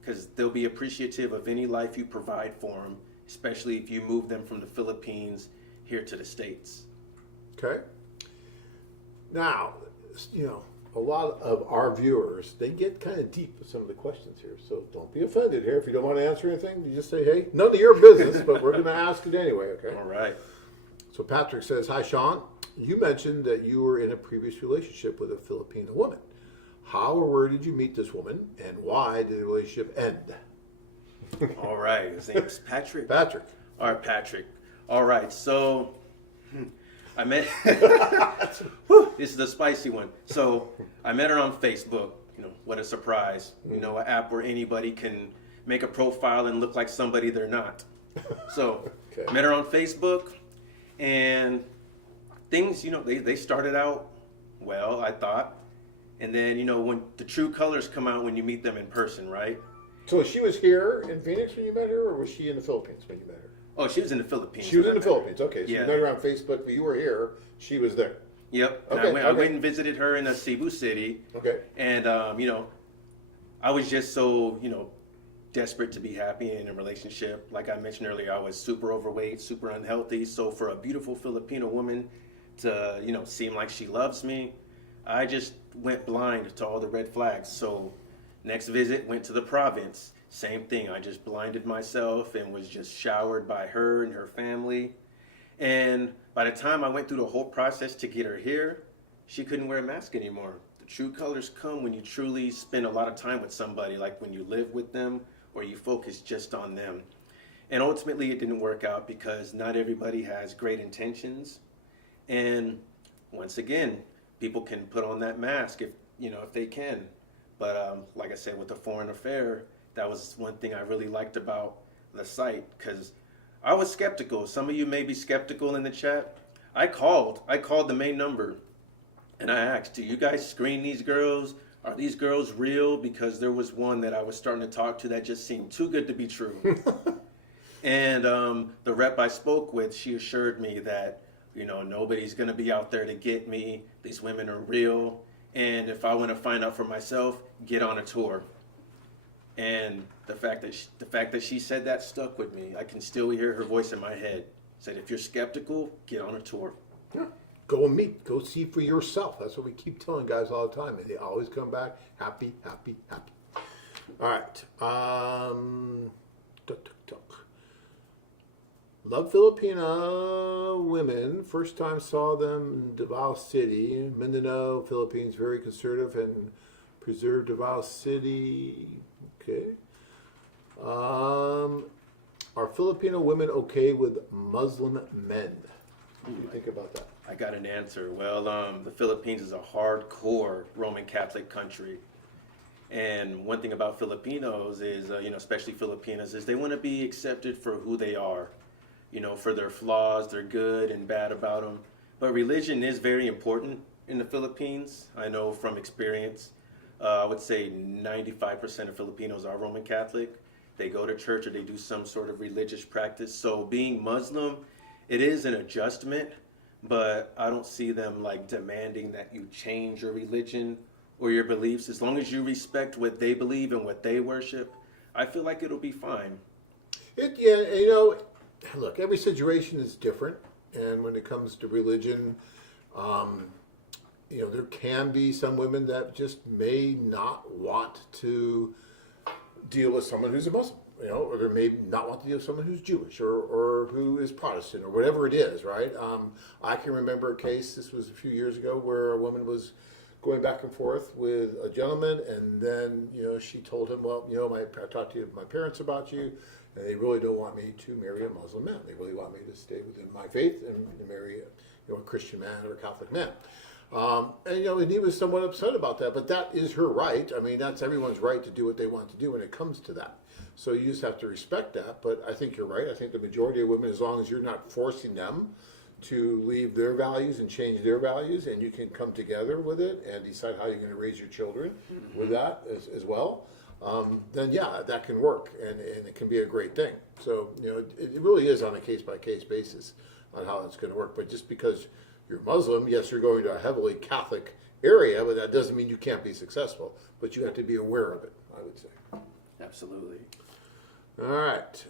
because they'll be appreciative of any life you provide for them, especially if you move them from the Philippines here to the States. Okay. Now, a lot of our viewers, they get kind of deep with some of the questions here. So don't be offended here. If you don't want to answer anything, you just say, hey, none of your business, but we're going to ask it anyway, okay? All right. So Patrick says, hi, Sean. You mentioned that you were in a previous relationship with a Filipino woman. How or where did you meet this woman, and why did the relationship end? All right. His name's Patrick. Patrick. All right, Patrick. All right. So I met. This is the spicy one. So I met her on Facebook. What a surprise. An app where anybody can make a profile and look like somebody they're not. So Okay. met her on Facebook, and things, they started out well, I thought. And then, you know, when the true colors come out when you meet them in person, right? So she was here in Phoenix when you met her, or was she in the Philippines when you met her? Oh, she was in the Philippines. She was when in I the met her. Philippines. Okay, so Yeah. you met her on Facebook, but you were here. She was there. Yep. And Okay, I okay. went and visited her in Cebu City. Okay. And, you know, I was just so, you know, desperate to be happy in a relationship. Like I mentioned earlier, I was super overweight, super unhealthy. So for a beautiful Filipino woman to, you know, seem like she loves me, I just went blind to all the red flags. So next visit, went to the province. Same thing. I just blinded myself and was just showered by her and her family. And by the time I went through the whole process to get her here, she couldn't wear a mask anymore. The true colors come when you truly spend a lot of time with somebody, like when you live with them or you focus just on them. And ultimately it didn't work out because not everybody has great intentions. And once again, people can put on that mask if, you know, if they can. But like I said, with the foreign affair, that was one thing I really liked about the site, because I was skeptical. Some of you may be skeptical in the chat. I called the main number and I asked, do you guys screen these girls? Are these girls real? Because there was one that I was starting to talk to that just seemed too good to be true. And the rep I spoke with, she assured me that, you know, nobody's going to be out there to get me. These women are real. And if I want to find out for myself, get on a tour. And the fact that she said that stuck with me. I can still hear her voice in my head. Said, if you're skeptical, get on a tour. Yeah. Go and meet. Go see for yourself. That's what we keep telling guys all the time. And they always come back happy, happy, happy. All right. Love Filipina women. First time saw them in Davao City, Mindanao, Philippines. Very conservative and preserved Davao City. Okay. Are Filipino women okay with Muslim men? What do you think about that? I got an answer. Well, the Philippines is a hardcore Roman Catholic country. And one thing about Filipinos is, you know, especially Filipinas, is they want to be accepted for who they are. You know, for their flaws, their good and bad about them. But religion is very important in the Philippines. I know from experience. I would say 95% of Filipinos are Roman Catholic. They go to church or they do some sort of religious practice. So being Muslim, it is an adjustment, but I don't see them like demanding that you change your religion or your beliefs. As long as you respect what they believe and what they worship, I feel like it'll be fine. Yeah, you know, look, every situation is different. And when it comes to religion, you know, there can be some women that just may not want to deal with someone who's a Muslim, you know, or they may not want to deal with someone who's Jewish or who is Protestant or whatever it is, right? I can remember a case, this was a few years ago, where a woman was going back and forth with a gentleman, and then, you know, she told him, well, you know, I talked to my parents about you, and they really don't want me to marry a Muslim man. They really want me to stay within my faith and marry a Christian man or a Catholic man. And, you know, and he was somewhat upset about that, but that is her right. I mean, that's everyone's right to do what they want to do when it comes to that. So you just have to respect that. But I think you're right. I think the majority of women, as long as you're not forcing them to leave their values and change their values, and you can come together with it and decide how you're going to raise your children with that as well, then yeah, that can work, and it can be a great thing. So, you know, it really is on a case-by-case basis on how it's going to work. But just because you're Muslim, yes, you're going to a heavily Catholic area, but that doesn't mean you can't be successful. But you have to be aware of it, I would say. Absolutely. All right.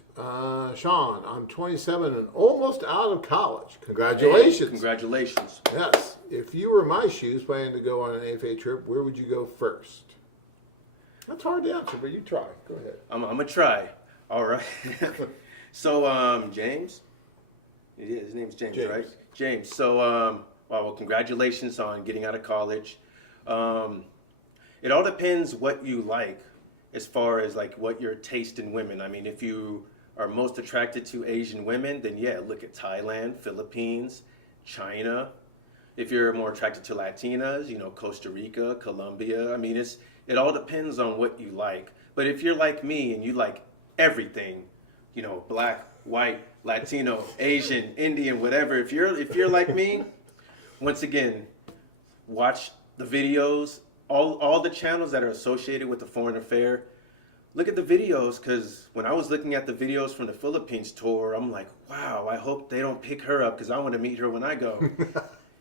Sean, I'm 27 and almost out of college. Congratulations. Hey, congratulations. Yes. If you were in my shoes planning to go on an AFA trip, where would you go first? That's hard to answer, but you try. Go ahead. I'm going to try. All right. So, James? Yeah, his name's James, right? James. So, well, congratulations on getting out of college. It all depends what you like as far as like what your taste in women. I mean, if you are most attracted to Asian women, then yeah, look at Thailand, Philippines, China. If you're more attracted to Latinas, you know, Costa Rica, Colombia. I mean, it all depends on what you like. But if you're like me and you like everything, you know, black, white, Latino, Asian, Indian, whatever, if you're like me, once again, watch the videos, all the channels that are associated with the foreign affair, look at the videos, because when I was looking at the videos from the Philippines tour, I'm like, wow, I hope they don't pick her up because I want to meet her when I go.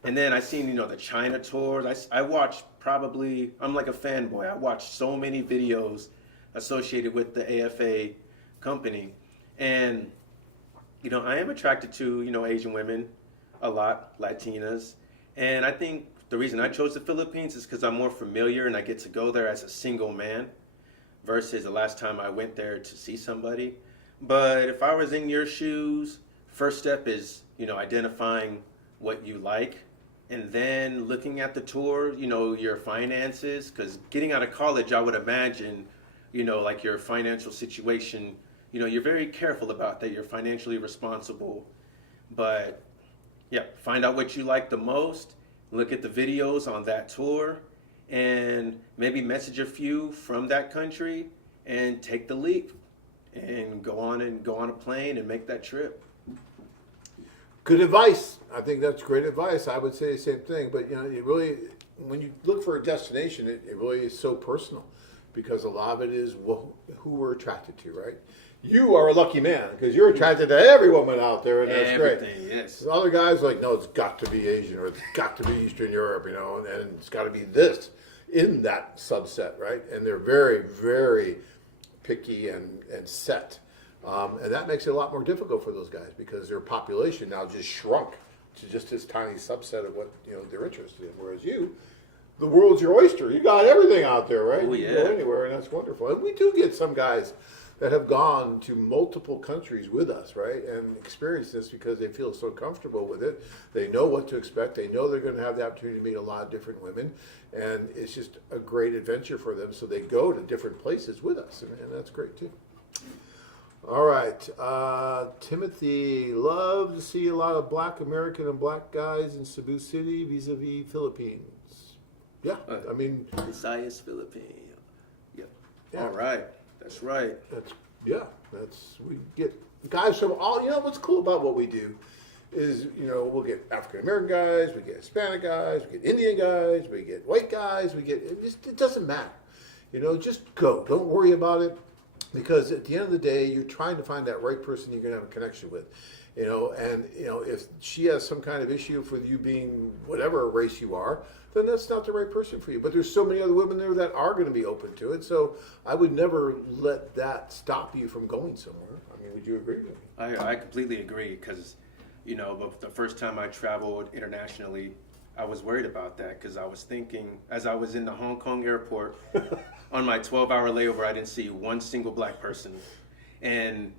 And then I seen, the China tours. I watched probably, I'm like a fanboy. I watched so many videos associated with the AFA company. And, I am attracted to, Asian women a lot, Latinas. And I think the reason I chose the Philippines is because I'm more familiar and I get to go there as a single man versus the last time I went there to see somebody. But if I was in your shoes, first step is, identifying what you like. And then looking at the tour, your finances, because getting out of college, I would imagine, like your financial situation, you're very careful about that. You're financially responsible. But yeah, find out what you like the most, look at the videos on that tour, and maybe message a few from that country and take the leap and go on a plane and make that trip. Good advice. I think that's great advice. I would say the same thing. But you really, when you look for a destination, it really is so personal, because a lot of it is who we're attracted to, right? You are a lucky man because you're attracted to every woman out there, and that's Everything, great. yes. Other guys are like, no, it's got to be Asian, or it's got to be Eastern Europe, and it's got to be this in that subset, right? And they're very, very picky and set. And that makes it a lot more difficult for those guys because their population now just shrunk to just this tiny subset of what they're interested in. Whereas the world's your oyster. You got everything out there, right? Oh, You yeah. can go anywhere, and that's wonderful. And we do get some guys that have gone to multiple countries with us, right, and experienced this because they feel so comfortable with it. They know what to expect. They know they're going to have the opportunity to meet a lot of different women, and it's just a great adventure for them. So they go to different places with us, and that's great too. All right, Timothy, love to see a lot of Black American and Black guys in Cebu City vis-a-vis Philippines. Yeah, I mean, Visayas, Philippines. Yep. Yeah. All right. That's right. We get guys from all. What's cool about what we do is we'll get African American guys, we get Hispanic guys, we get Indian guys, we get white guys, it doesn't matter. Just go. Don't worry about it, because at the end of the day, you're trying to find that right person you're going to have a connection with. If she has some kind of issue with you being whatever race you are, then that's not the right person for you. But there's so many other women there that are going to be open to it. So I would never let that stop you from going somewhere. I mean, would you agree with me? I completely agree because, the first time I traveled internationally, I was worried about that because I was thinking, as I was in the Hong Kong airport, on my 12-hour layover, I didn't see one single Black person. And,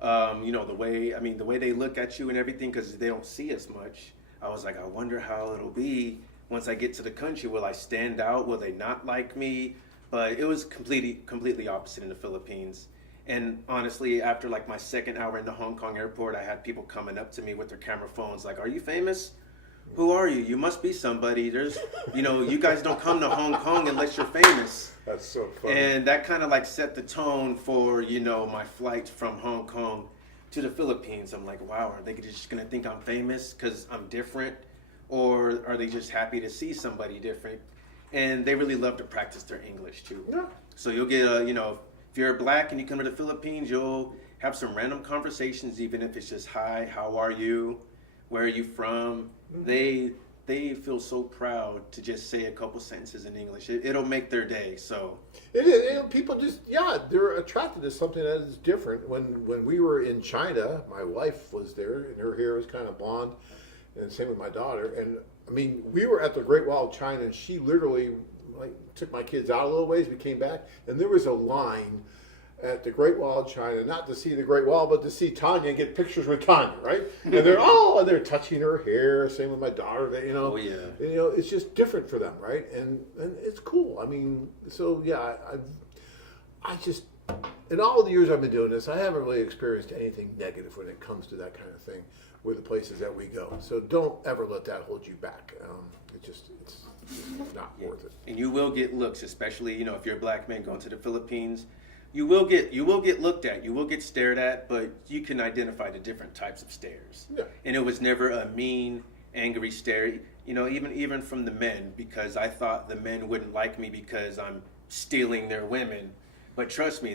the way they look at you and everything, because they don't see as much, I was like, I wonder how it'll be once I get to the country. Will I stand out? Will they not like me? But it was completely opposite in the Philippines. And honestly, after like my second hour in the Hong Kong airport, I had people coming up to me with their camera phones like, are you famous? Who are you? You must be somebody. There's, you guys don't come to Hong Kong unless you're famous. That's so funny. And that kind of like set the tone for, my flight from Hong Kong to the Philippines. I'm like, wow, are they just going to think I'm famous because I'm different? Or are they just happy to see somebody different? And they really love to practice their English too. Yeah. So you'll get if you're Black and you come to the Philippines, you'll have some random conversations, even if it's just, hi, how are you? Where are you from? Mm-hmm. They feel so proud to just say a couple sentences in English. It'll make their day. So it is. People just, they're attracted to something that is different. When we were in China, my wife was there, and her hair was kind of blonde, and same with my daughter. And I mean, we were at the Great Wall of China, and she literally took my kids out a little ways. We came back, and there was a line at the Great Wall of China, not to see the Great Wall, but to see Tanya and get pictures with Tanya, right? And they're touching her hair. Same with my daughter. Oh yeah. It's just different for them, right? And it's cool. I mean, so yeah, I just, in all the years I've been doing this, I haven't really experienced anything negative when it comes to that kind of thing with the places that we go. So don't ever let that hold you back. It's not worth it. And you will get looks, especially if you're a Black man going to the Philippines. You will get looked at. You will get stared at, but you can identify the different types of stares. Yeah. And it was never a mean, angry stare. You know, even from the men, because I thought the men wouldn't like me because I'm stealing their women. But trust me,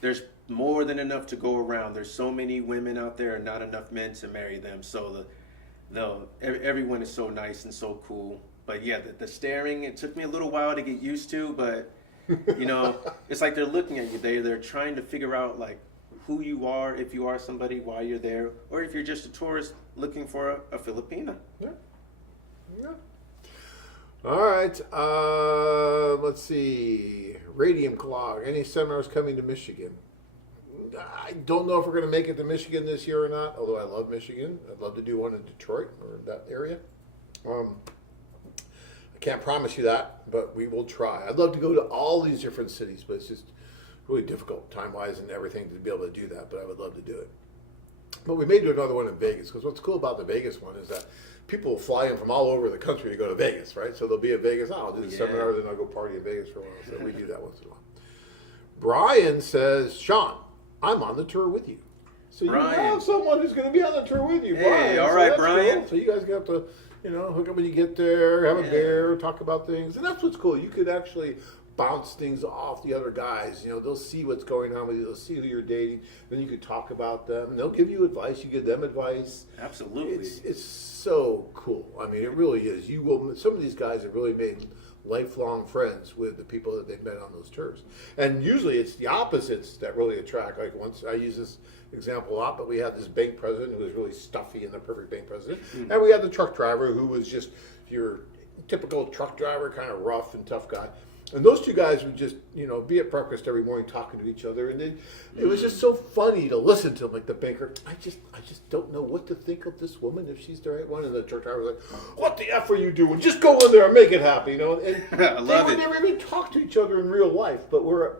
there's more than enough to go around. There's so many women out there and not enough men to marry them. So everyone is so nice and so cool. But yeah, the staring, it took me a little while to get used to, but you know, it's like they're looking at you. They're trying to figure out like who you are, if you are somebody, why you're there, or if you're just a tourist looking for a Filipina. Yeah. Yeah. All right. Let's see. Radium Clog. Any seminars coming to Michigan? I don't know if we're going to make it to Michigan this year or not, although I love Michigan. I'd love to do one in Detroit or that area. I can't promise you that, but we will try. I'd love to go to all these different cities, but it's just really difficult time-wise and everything to be able to do that, but I would love to do it. But we may do another one in Vegas, because what's cool about the Vegas one is that people will fly in from all over the country to go to Vegas, right? So they'll be in Vegas. I'll do the seminar, then I'll go party in Vegas for a while. So we do that once in a while. Brian says, Sean, I'm on the tour with you. So you have someone who's going to be on the tour with you, Brian. Hey, all right, Brian. Cool. So you guys have to, hook up when you get there, have a beer, talk about things. And that's what's cool. You could actually bounce things off the other guys. They'll see what's going on with you. They'll see who you're dating. Then you could talk about them. And they'll give you advice. You give them advice. Absolutely. It's so cool. I mean, it really is. Some of these guys have really made lifelong friends with the people that they've met on those tours. And usually it's the opposites that really attract. Like once, I use this example a lot, but we had this bank president who was really stuffy and the perfect bank president. Mm-hmm. And we had the truck driver who was just your typical truck driver, kind of rough and tough guy. And those two guys would just, be at breakfast every morning talking to each other. And it was just so funny to listen to them. Like the banker, I just don't know what to think of this woman, if she's the right one. And the truck driver was like, what the F are you doing? Just go in there and make it happen, And I love they never even talk to each other in real life. But we're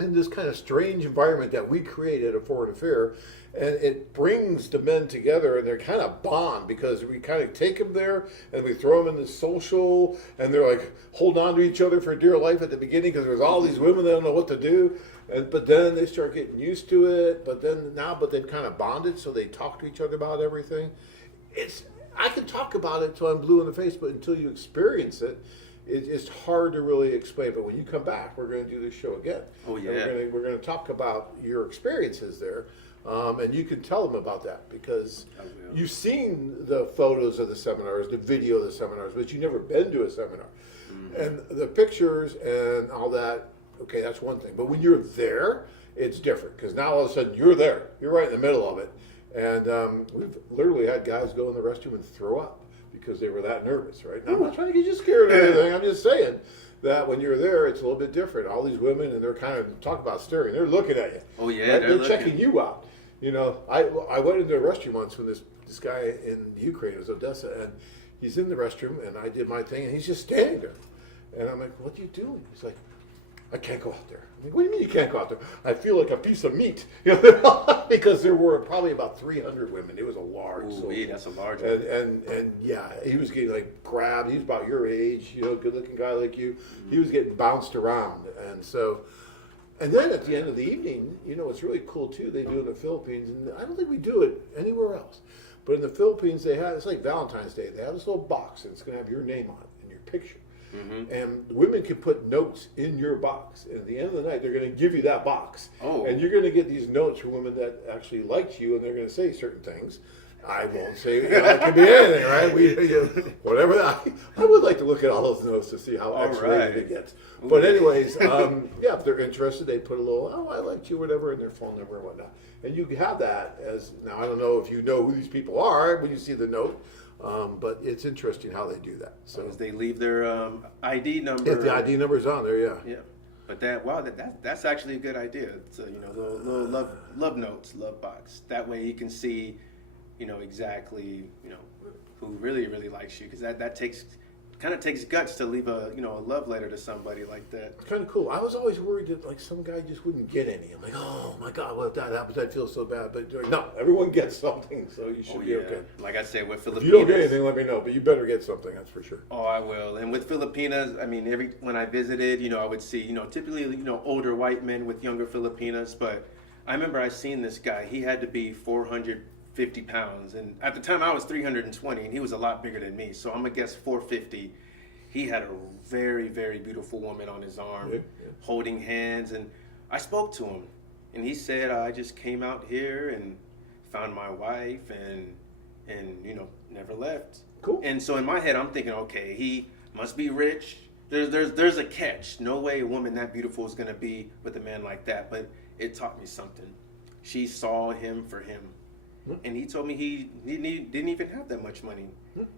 in this kind of strange environment that we create at a foreign affair. And it brings the men together, and they're kind of bond because we kind of take them there and we throw them in the social, and they're like holding on to each other for dear life at the beginning because there's all these women that don't know what to do, but then they start getting used to it. But they've kind of bonded, so they talk to each other about everything. I can talk about it until I'm blue in the face, but until you experience it, it's hard to really explain. But when you come back, we're going to do this show again. Oh yeah, and we're going to talk about your experiences there. And you can tell them about that because you've seen the photos of the seminars, the video of the seminars, but you've never been to a seminar. Mm-hmm. And the pictures and all that, okay, that's one thing. But when you're there, it's different because now all of a sudden you're there. You're right in the middle of it. And we've literally had guys go in the restroom and throw up because they were that nervous, right? Now, I'm not trying to get you scared or anything. I'm just saying that when you're there, it's a little bit different. All these women, and they're kind of, talk about staring, they're looking at you. Oh, yeah, right? They're checking you out. I went into a restroom once when this guy in Ukraine, it was Odessa, and he's in the restroom, and I did my thing, and he's just standing there. And I'm like, what are you doing? He's like, I can't go out there. I'm like, what do you mean you can't go out there? I feel like a piece of meat. Because there were probably about 300 women. It was a large social. That's a large one. And yeah, he was getting like grabbed. He's about your age, good-looking guy like you. Mm-hmm. He was getting bounced around. And then at the end of the evening, it's really cool too. They do it in the Philippines, and I don't think we do it anywhere else. But in the Philippines, it's like Valentine's Day. They have this little box, and it's going to have your name on it and your picture. Mm-hmm. And women can put notes in your box. And at the end of the night, they're going to give you that box. Oh. And you're going to get these notes from women that actually liked you, and they're going to say certain things. I won't say, it could be anything, right? Whatever. I would like to look at all those notes to see how X-rated it gets. But anyways, if they're interested, they put a little, I liked you, whatever, and their phone number and whatnot. And you have that as, now I don't know if you know who these people are when you see the note, but it's interesting how they do that. So as they leave their ID number. If the ID number's on there, yeah. Yeah. But that's actually a good idea. It's little love notes, love box. That way you can see, exactly, who really, really likes you, because that kind of takes guts to leave a love letter to somebody like that. It's kind of cool. I was always worried that like some guy just wouldn't get any. I'm like, oh my God, well if that happens, I'd feel so bad. But no, everyone gets something, so you should be okay. Like I said, with Filipinas, if you don't get anything, let me know. But you better get something, that's for sure. Oh, I will. And with Filipinas, I mean, when I visited, I would see, typically, older white men with younger Filipinas. But I remember I seen this guy. He had to be 400 50 pounds. And at the time I was 320 and he was a lot bigger than me. So I'm going to guess 450. He had a very, very beautiful woman on his arm, holding hands. And I spoke to him and he said, I just came out here and found my wife and never left. Cool. And so in my head, I'm thinking, okay, he must be rich. There's a catch. No way a woman that beautiful is going to be with a man like that. But it taught me something. She saw him for him. And he told me he didn't even have that much money.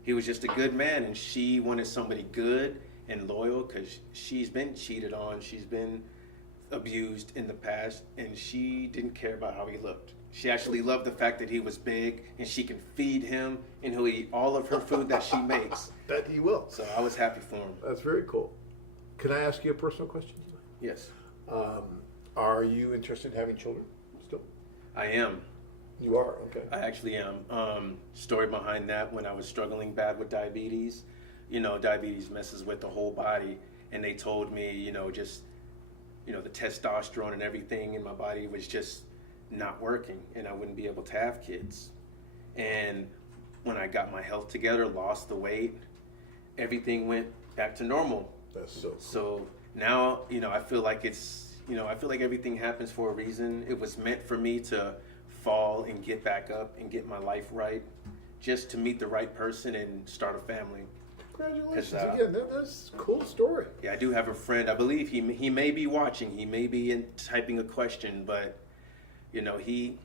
He was just a good man, and she wanted somebody good and loyal because she's been cheated on. She's been abused in the past, and she didn't care about how he looked. She actually loved the fact that he was big, and she can feed him, and he'll eat all of her food that she makes. That he will. So I was happy for him. That's very cool. Can I ask you a personal question? Yes. Are you interested in having children still? I am. You are? Okay. I actually am. Story behind that, when I was struggling bad with diabetes, diabetes messes with the whole body. And they told me, the testosterone and everything in my body was just not working and I wouldn't be able to have kids. And when I got my health together, lost the weight, everything went back to normal. That's so cool. So now, I feel like I feel like everything happens for a reason. It was meant for me to fall and get back up and get my life right, just to meet the right person and start a family. Congratulations again. That's a cool story. Yeah, I do have a friend. I believe he may be watching. He may be typing a question, but he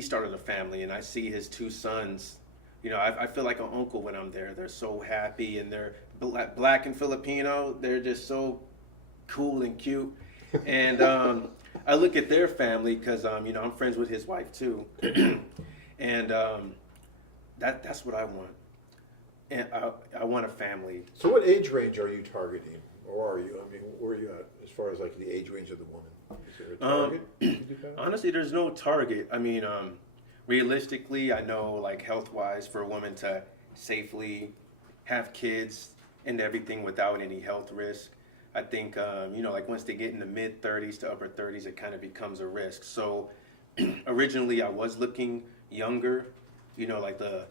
started a family, and I see his two sons. I feel like an uncle when I'm there. They're so happy, and they're black and Filipino. They're just so cool and cute. And I look at their family because I'm friends with his wife too, and that's what I want. And I want a family. So what age range are you targeting? Or are you? I mean, where are you at as far as like the age range of the woman? Is there a target? Honestly, there's no target. I mean, realistically, I know like health-wise for a woman to safely have kids and everything without any health risk, I think, like once they get in the mid 30s to upper 30s, it kind of becomes a risk. So originally I was looking younger, like the,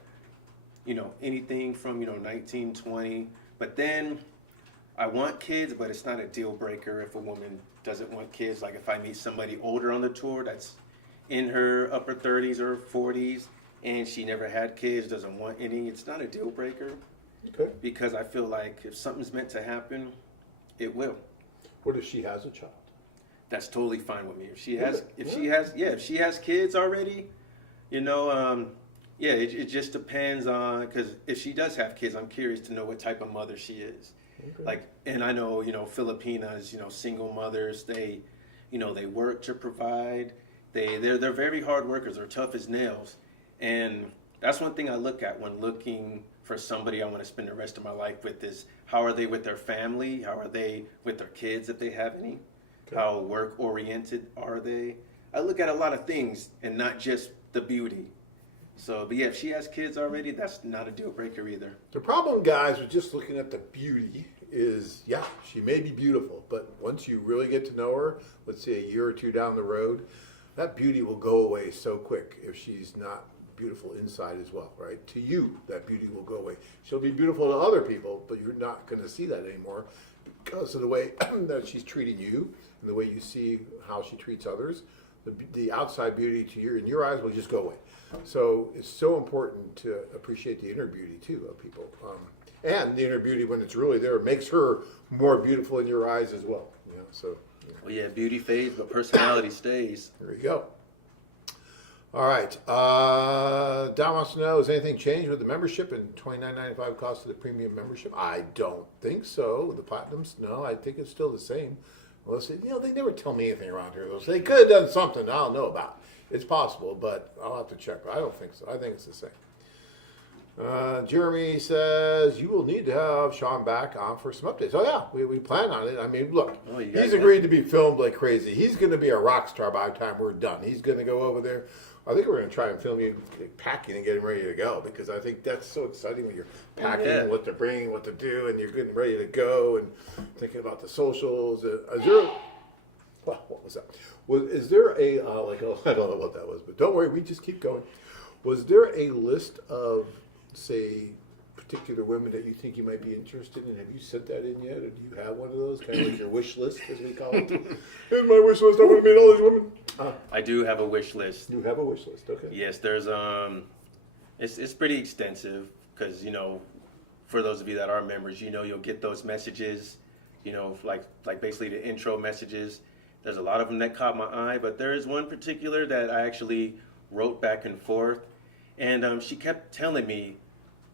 anything from, 19, 20. But then I want kids, but it's not a deal breaker if a woman doesn't want kids. Like if I meet somebody older on the tour that's in her upper 30s or 40s and she never had kids, doesn't want any, it's not a deal breaker. Okay. Because I feel like if something's meant to happen, it will. What if she has a child? That's totally fine with me. If she has kids already, it just depends on, because if she does have kids, I'm curious to know what type of mother she is. Okay. And I know, Filipinas, single mothers, they work to provide. They're very hard workers. They're tough as nails. And that's one thing I look at when looking for somebody I want to spend the rest of my life with is how are they with their family? How are they with their kids if they have any? Okay. How work-oriented are they? I look at a lot of things and not just the beauty. So, but yeah, if she has kids already, that's not a deal breaker either. The problem, guys, with just looking at the beauty is, yeah, she may be beautiful, but once you really get to know her, let's say a year or two down the road, that beauty will go away so quick if she's not beautiful inside as well, right? To you, that beauty will go away. She'll be beautiful to other people, but you're not going to see that anymore because of the way that she's treating you and the way you see how she treats others. The outside beauty in your eyes will just go away. So it's so important to appreciate the inner beauty too of people. And the inner beauty, when it's really there, makes her more beautiful in your eyes as well. Well, yeah, beauty fades, but personality stays. There you go. All right. Don wants to know, has anything changed with the membership and $29.95 cost of the premium membership? I don't think so. With the platinums, no, I think it's still the same. Unless, they never tell me anything around here. They could have done something I don't know about. It's possible, but I'll have to check. I don't think so. I think it's the same. Jeremy says, you will need to have Sean back on for some updates. Oh, yeah, we plan on it. I mean, look, he's agreed to be filmed like crazy. He's going to be a rock star by the time we're done. He's going to go over there. I think we're going to try and film you packing and getting ready to go because I think that's so exciting when you're packing, what to bring, what to do, and you're getting ready to go and thinking about the socials. What was that? Is there I don't know what that was, but don't worry, we just keep going. Was there a list of, say, particular women that you think you might be interested in? Have you sent that in yet, or do you have one of those, kind of like your wish list, as we call it? Here's my wish list. I want to meet all these women. I do have a wish list. You have a wish list, okay? Yes, there's it's pretty extensive because for those of you that are members, you'll get those messages, like basically the intro messages. There's a lot of them that caught my eye, but there is one particular that I actually wrote back and forth, and she kept telling me,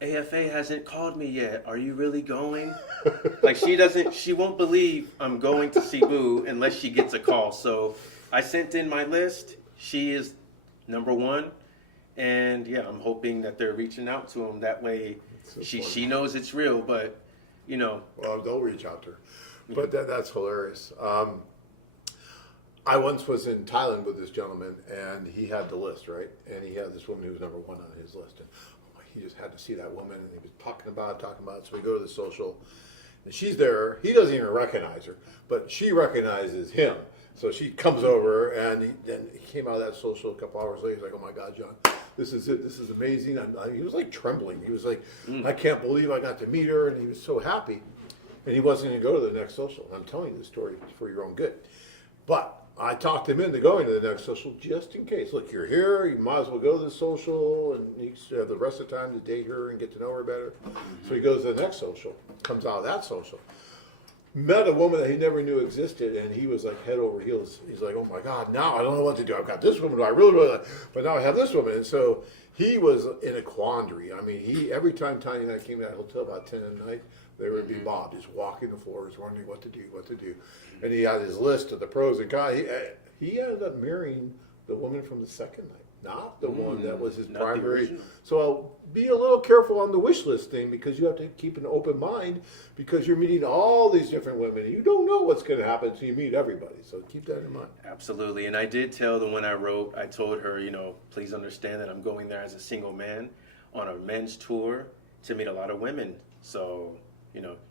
AFA hasn't called me yet. Are you really going? Like she won't believe I'm going to Cebu unless she gets a call. So I sent in my list. She is number one. And yeah, I'm hoping that they're reaching out to him. That way So she knows it's real, but Well, they'll reach out to her. But that's hilarious. I once was in Thailand with this gentleman, and he had the list, right? And he had this woman who was number one on his list. And he just had to see that woman, and he was talking about it. So we go to the social, and she's there. He doesn't even recognize her, but she recognizes him. So she comes over, and he came out of that social a couple hours later. He's like, "Oh my God, John, this is it. This is amazing." He was like trembling. He was like, "I can't believe I got to meet her," and he was so happy. And he wasn't going to go to the next social. I'm telling you this story for your own good. But I talked him into going to the next social just in case. Look, you're here. You might as well go to the social, and you have the rest of the time to date her and get to know her better. So he goes to the next social, comes out of that social. Met a woman that he never knew existed, and he was like head over heels. He's like, "Oh my God, now I don't know what to do. I've got this woman, I really, really like, but now I have this woman." And so he was in a quandary. I mean, every time Tanya and I came to that hotel about 10 at night, there would be Bob just walking the floors, wondering what to do. And he had his list of the pros and cons. He ended up marrying the woman from the second night, not the one that was his primary. So I'll be a little careful on the wish list thing, because you have to keep an open mind, because you're meeting all these different women. And you don't know what's going to happen until you meet everybody. So keep that in mind. Absolutely. And I did tell the one I wrote, I told her, please understand that I'm going there as a single man on a men's tour to meet a lot of women. So,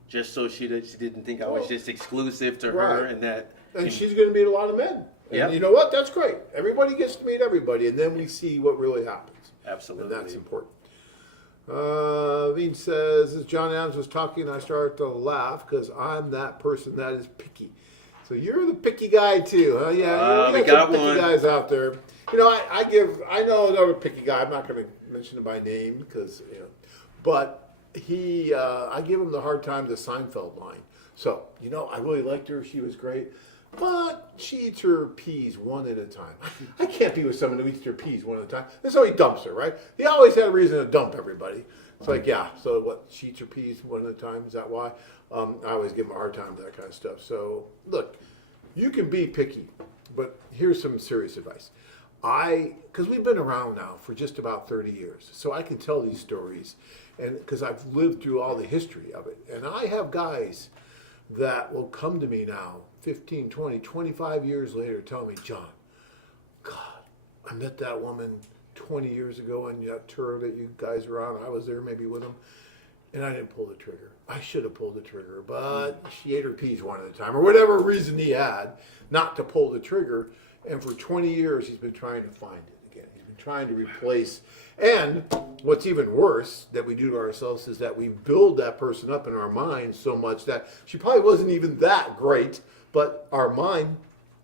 just so she didn't think I was just exclusive to her, Right. and that. And she's going to meet a lot of men. And Yep. you know what? That's great. Everybody gets to meet everybody, and then we see what really happens. Absolutely. And that's important. Veen says, as John Adams was talking, I started to laugh because I'm that person that is picky. So you're the picky guy too, huh? Yeah, we got got some picky one. guys out there. I know another picky guy. I'm not going to mention him by name because, but I give him the hard time, the Seinfeld line. So, I really liked her. She was great. But she eats her peas one at a time. I can't be with someone who eats their peas one at a time. And so he dumps her, right? He always had a reason to dump everybody. It's like, yeah, so what? She eats her peas one at a time? Is that why? I always give him a hard time for that kind of stuff. So, look, you can be picky, but here's some serious advice. Because we've been around now for just about 30 years, so I can tell these stories, and because I've lived through all the history of it. And I have guys that will come to me now 15, 20, 25 years later, tell me, John, God, I met that woman 20 years ago on that tour that you guys were on. I was there maybe with them, and I didn't pull the trigger. I should have pulled the trigger, but she ate her peas one at a time, or whatever reason he had not to pull the trigger. And for 20 years, he's been trying to find it again. He's been trying to replace. And what's even worse that we do to ourselves is that we build that person up in our mind so much that she probably wasn't even that great, but our mind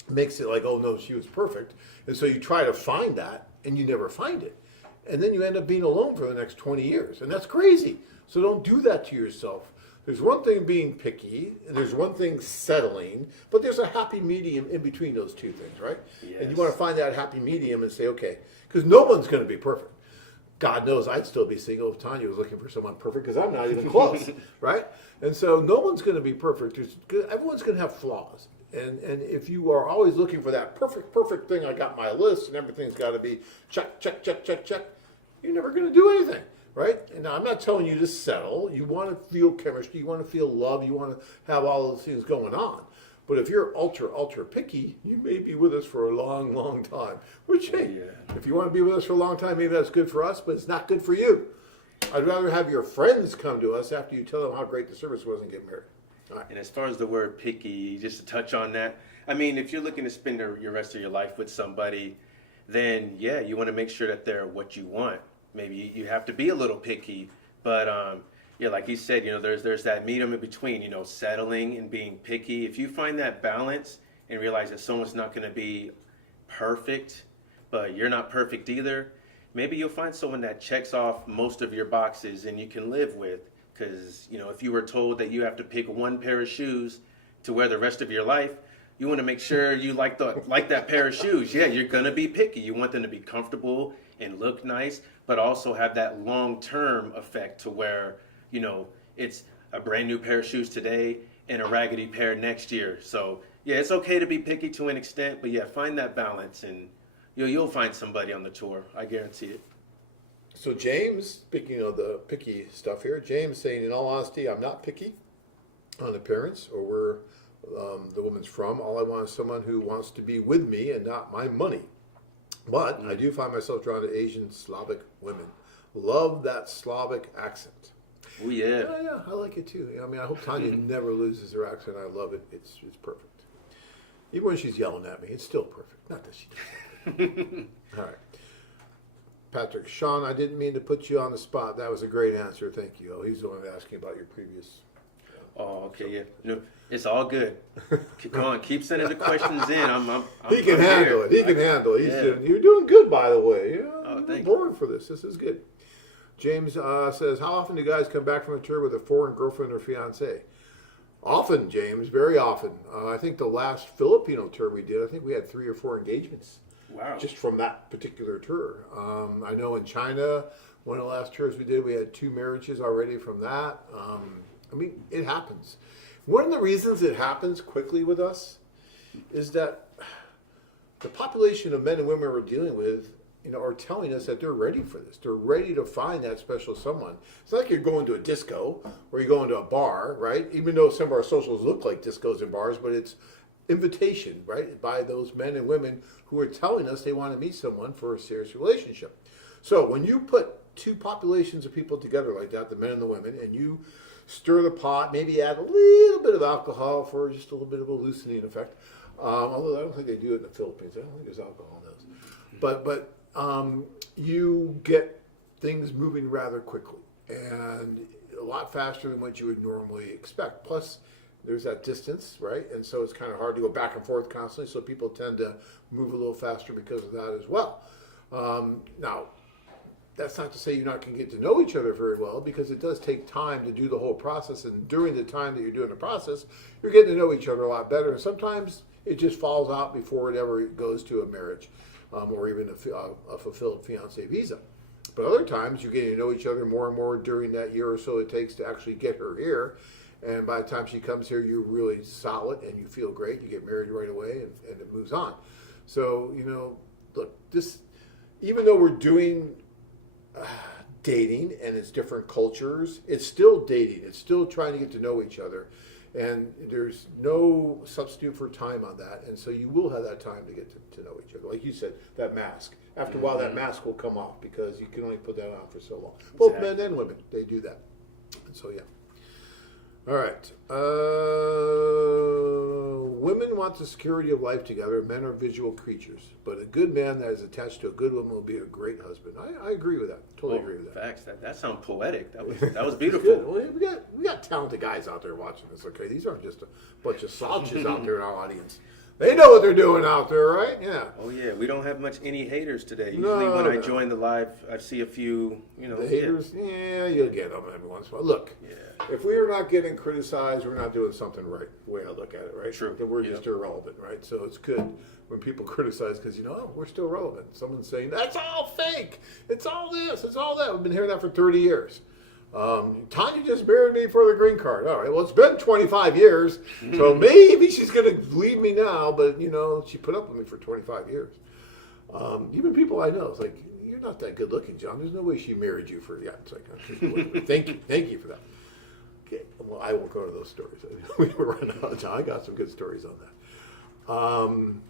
makes it like, oh no, she was perfect. And so you try to find that, and you never find it. And then you end up being alone for the next 20 years. And that's crazy. So don't do that to yourself. There's one thing being picky, and there's one thing settling, but there's a happy medium in between those two things, right? Yes. And you want to find that happy medium and say, okay, because no one's going to be perfect. God knows I'd still be single if Tanya was looking for someone perfect, because I'm not even close, right? And so no one's going to be perfect. Everyone's going to have flaws. And if you are always looking for that perfect thing, I got my list and everything's got to be check, you're never going to do anything. Right? And now I'm not telling you to settle. You want to feel chemistry. You want to feel love. You want to have all those things going on. But if you're ultra picky, you may be with us for a long time. Which, hey, if you want to be with us for a long time, maybe that's good for us, but it's not good for you. I'd rather have your friends come to us after you tell them how great the service was and get married. All right. And as far as the word picky, just to touch on that, I mean, if you're looking to spend your rest of your life with somebody, then yeah, you want to make sure that they're what you want. Maybe you have to be a little picky, but yeah, like you said, there's that medium in between, settling and being picky. If you find that balance and realize that someone's not going to be perfect, but you're not perfect either, maybe you'll find someone that checks off most of your boxes and you can live with. Because, if you were told that you have to pick one pair of shoes to wear the rest of your life, you want to make sure you like that pair of shoes. Yeah, you're going to be picky. You want them to be comfortable and look nice, but also have that long-term effect to where, it's a brand new pair of shoes today and a raggedy pair next year. So, yeah, it's okay to be picky to an extent, but yeah, find that balance and you'll find somebody on the tour. I guarantee it. So James, speaking of the picky stuff here, James saying, in all honesty, I'm not picky on appearance or where the woman's from. All I want is someone who wants to be with me and not my money. But I do find myself drawn to Asian Slavic women. Love that Slavic accent. Oh, yeah. Yeah, I like it too. I hope Tanya never loses her accent. I love it. It's perfect. Even when she's yelling at me, it's still perfect. Not that she does. All right. Patrick, Sean, I didn't mean to put you on the spot. That was a great answer. Thank you. Oh, he's the one asking about your previous. Oh, okay, yeah. No, it's all good. Come on, keep sending the questions in. He can handle it. He can handle it. Yeah. You're doing good, by the way. Oh, thank I'm bored for this. This is good. James says, how often do guys come back from a tour with a foreign girlfriend or fiance? Often, James, very often. I think the last Filipino tour we did, I think we had 3 or 4 engagements. Wow. Just from that particular tour. I know in China, one of the last tours we did, we had 2 marriages already from that. It happens. One of the reasons it happens quickly with us is that the population of men and women we're dealing with, are telling us that they're ready for this. They're ready to find that special someone. It's not like you're going to a disco or you're going to a bar, right? Even though some of our socials look like discos and bars, but it's invitation, right, by those men and women who are telling us they want to meet someone for a serious relationship. So when you put 2 populations of people together like that, the men and the women, and you stir the pot, maybe add a little bit of alcohol for just a little bit of a loosening effect, although I don't think they do it in the Philippines. I don't think there's alcohol in those. But you get things moving rather quickly and a lot faster than what you would normally expect. Plus, there's that distance, right? And so it's kind of hard to go back and forth constantly. So people tend to move a little faster because of that as well. Now, that's not to say you're not going to get to know each other very well, because it does take time to do the whole process. And during the time that you're doing the process, you're getting to know each other a lot better. And sometimes it just falls out before it ever goes to a marriage or even a fulfilled fiancé visa. But other times you're getting to know each other more and more during that year or so it takes to actually get her here. And by the time she comes here, you're really solid and you feel great. You get married right away and it moves on. So, look, this, even though we're doing dating and it's different cultures, it's still dating. It's still trying to get to know each other. And there's no substitute for time on that. And so you will have that time to get to know each other. Like you said, that mask. After a while, that mask will come off because you can only put that on for so long. Both men and women, they do that. And so, yeah. All right. Women want the security of life together. Men are visual creatures. But a good man that is attached to a good woman will be a great husband. I agree with that. Totally agree with that. Facts. That sounds poetic. That was beautiful. Well, we got talented guys out there watching this. Okay, these aren't just a bunch of slouches out there in our audience. They know what they're doing out there, right? Yeah. Oh yeah, we don't have much any haters today. Usually when I join the live, I see a few. The haters. Yeah, you'll get them every once in a while. Look. Yeah. If we are not getting criticized, we're not doing something right, the way I look at it, right? True. Then we're just irrelevant, right? So it's good when people criticize because, we're still relevant. Someone's saying, that's all fake. It's all this. It's all that. We've been hearing that for 30 years. Tanya just married me for the green card. All right, well, it's been 25 years, so maybe she's going to leave me now, but, she put up with me for 25 years. Even people I know, it's like, you're not that good looking, John. There's no way she married you for, it's like, thank you for that. Okay, well, I won't go to those stories. We were running out of time. I got some good stories on that.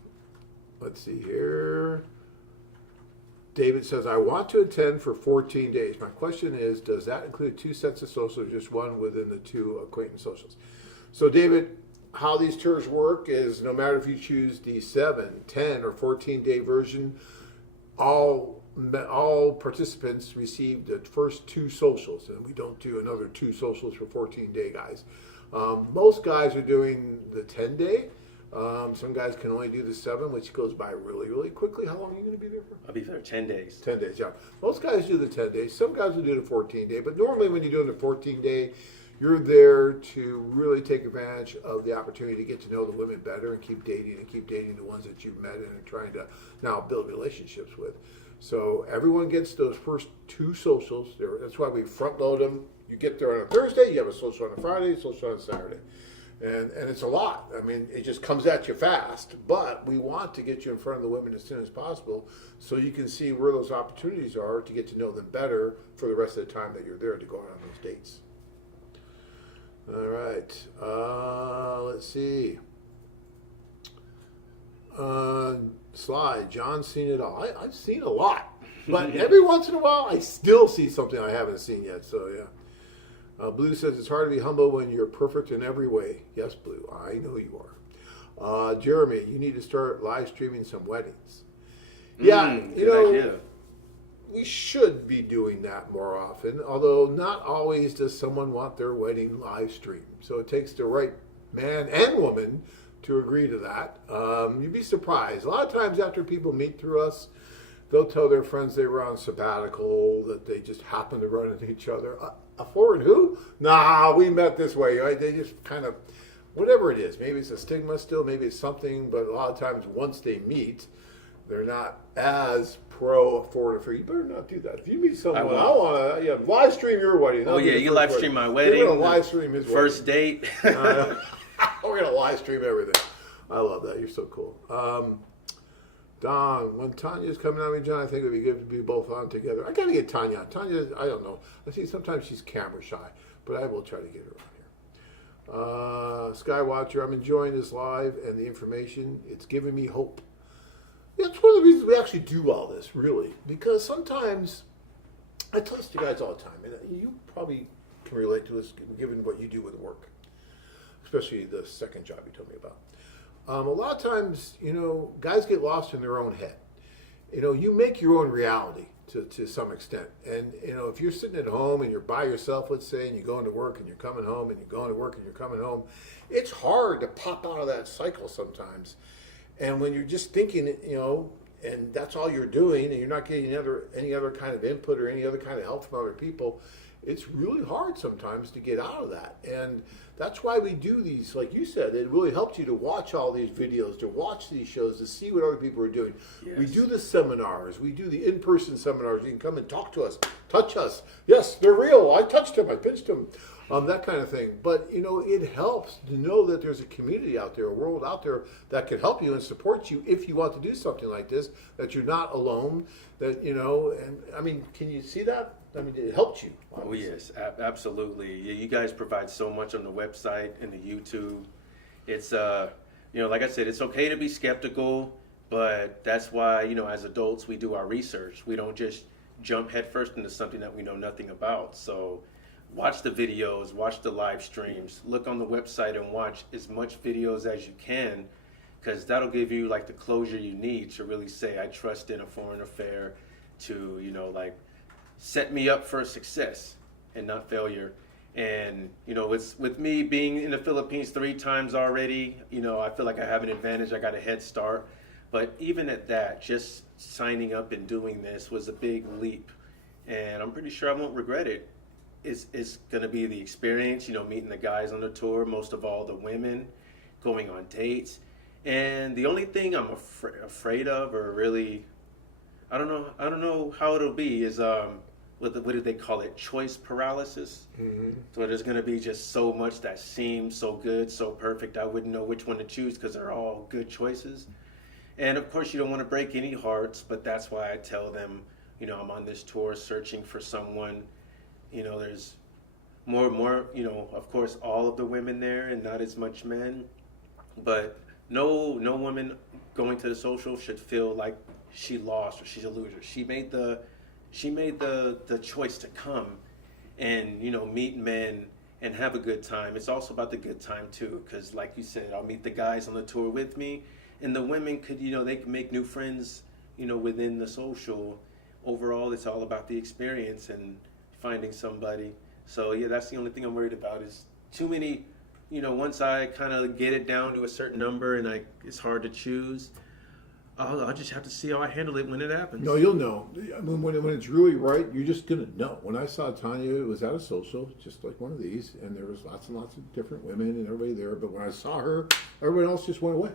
Let's see here. David says, I want to attend for 14 days. My question is, does that include 2 sets of socials or just one within the 2 acquaintance socials? So, David, how these tours work is no matter if you choose the 7, 10, or 14-day version, all participants received the first 2 socials, and we don't do another 2 socials for 14-day guys. Most guys are doing the 10-day. Some guys can only do the 7, which goes by really, really quickly. How long are you going to be there for? I'll be there 10 days. 10 days, yeah. Most guys do the 10 days. Some guys will do the 14-day, but normally when you're doing the 14-day, you're there to really take advantage of the opportunity to get to know the women better and keep dating the ones that you've met and are trying to now build relationships with. So everyone gets those first 2 socials. That's why we front load them. You get there on a Thursday, you have a social on a Friday, social on a Saturday. And it's a lot. I mean, it just comes at you fast, but we want to get you in front of the women as soon as possible so you can see where those opportunities are to get to know them better for the rest of the time that you're there to go on those dates. All right, let's see. Slide, John's seen it all. I've seen a lot, but every once in a while I still see something I haven't seen yet, so yeah. Blue says it's hard to be humble when you're perfect in every way. Yes, Blue, I know you are. Jeremy, you need to start live streaming some weddings. Yeah, you know, idea. We should be doing that more often, although not always does someone want their wedding live streamed. So it takes the right man and woman to agree to that. You'd be surprised. A lot of times after people meet through us, they'll tell their friends they were on sabbatical, that they just happened to run into each other. A foreign who? Nah, we met this way. Right? They just kind of, whatever it is. Maybe it's a stigma still, maybe it's something, but a lot of times once they meet, they're not as pro foreign affair. You better not do that. If you meet someone, I want to live stream your wedding. Oh yeah, you live stream my wedding. You're going to live stream his first date. We're going to live stream everything. I love that. You're so cool. Don, when Tanya's coming on me, John, I think it would be good to be both on together. I got to get Tanya on. Tanya, I don't know. I see sometimes she's camera shy, but I will try to get her on here. Skywatcher, I'm enjoying this live and the information. It's giving me hope. That's one of the reasons we actually do all this, really, because sometimes, I tell this to you guys all the time, and you probably can relate to this given what you do with work, especially the second job you told me about. A lot of times, you know, guys get lost in their own head. You know, you make your own reality to some extent. And, you know, if you're sitting at home and you're by yourself, let's say, and you're going to work and you're coming home and you're going to work and you're coming home, it's hard to pop out of that cycle sometimes. And when you're just thinking, you know, and that's all you're doing and you're not getting any other kind of input or any other kind of help from other people, it's really hard sometimes to get out of that. And that's why we do these, like you said, it really helps you to watch all these videos, to watch these shows, to see what other people are doing. Yes. We do the seminars, we do the in-person seminars. You can come and talk to us, touch us. Yes, they're real. I touched them, I pinched them, that kind of thing. But, you know, it helps to know that there's a community out there, a world out there that can help you and support you if you want to do something like this, that you're not alone, that, you know, and I mean, can you see that? I mean, it helped you. Obviously. Oh, yes, absolutely. You guys provide so much on the website and the YouTube. It's, you know, like I said, it's okay to be skeptical, but that's why, you know, as adults, we do our research. We don't just jump headfirst into something that we know nothing about. So watch the videos, watch the live streams, look on the website and watch as much videos as you can, because that'll give you, like, the closure you need to really say, I trust in a foreign affair to, you know, like, set me up for success and not failure. And, you know, with me being in the Philippines 3 times already, you know, I feel like I have an advantage. I got a head start. But even at that, just signing up and doing this was a big leap. And I'm pretty sure I won't regret it. It's going to be the experience, you know, meeting the guys on the tour, most of all the women, going on dates. And the only thing I'm afraid of, or really, I don't know how it'll be, is what do they call it? Choice paralysis. Mm-hmm. So there's going to be just so much that seems so good, so perfect. I wouldn't know which one to choose because they're all good choices. And of course, you don't want to break any hearts, but that's why I tell them, you know, I'm on this tour searching for someone. You know, there's more, you know, of course, all of the women there and not as much men. But no woman going to the social should feel like she lost or she's a loser. She made the choice to come and, you know, meet men and have a good time. It's also about the good time too, because like you said, I'll meet the guys on the tour with me, and the women could, you know, they can make new friends, within the social, overall, it's all about the experience and finding somebody. So yeah, that's the only thing I'm worried about is too many, once I kind of get it down to a certain number and it's hard to choose, I'll just have to see how I handle it when it happens. No, you'll know. I mean, when it's really right, you're just gonna know. When I saw Tanya, it was at a social, just like one of these, and there was lots and lots of different women and everybody there. But when I saw her, everybody else just went away.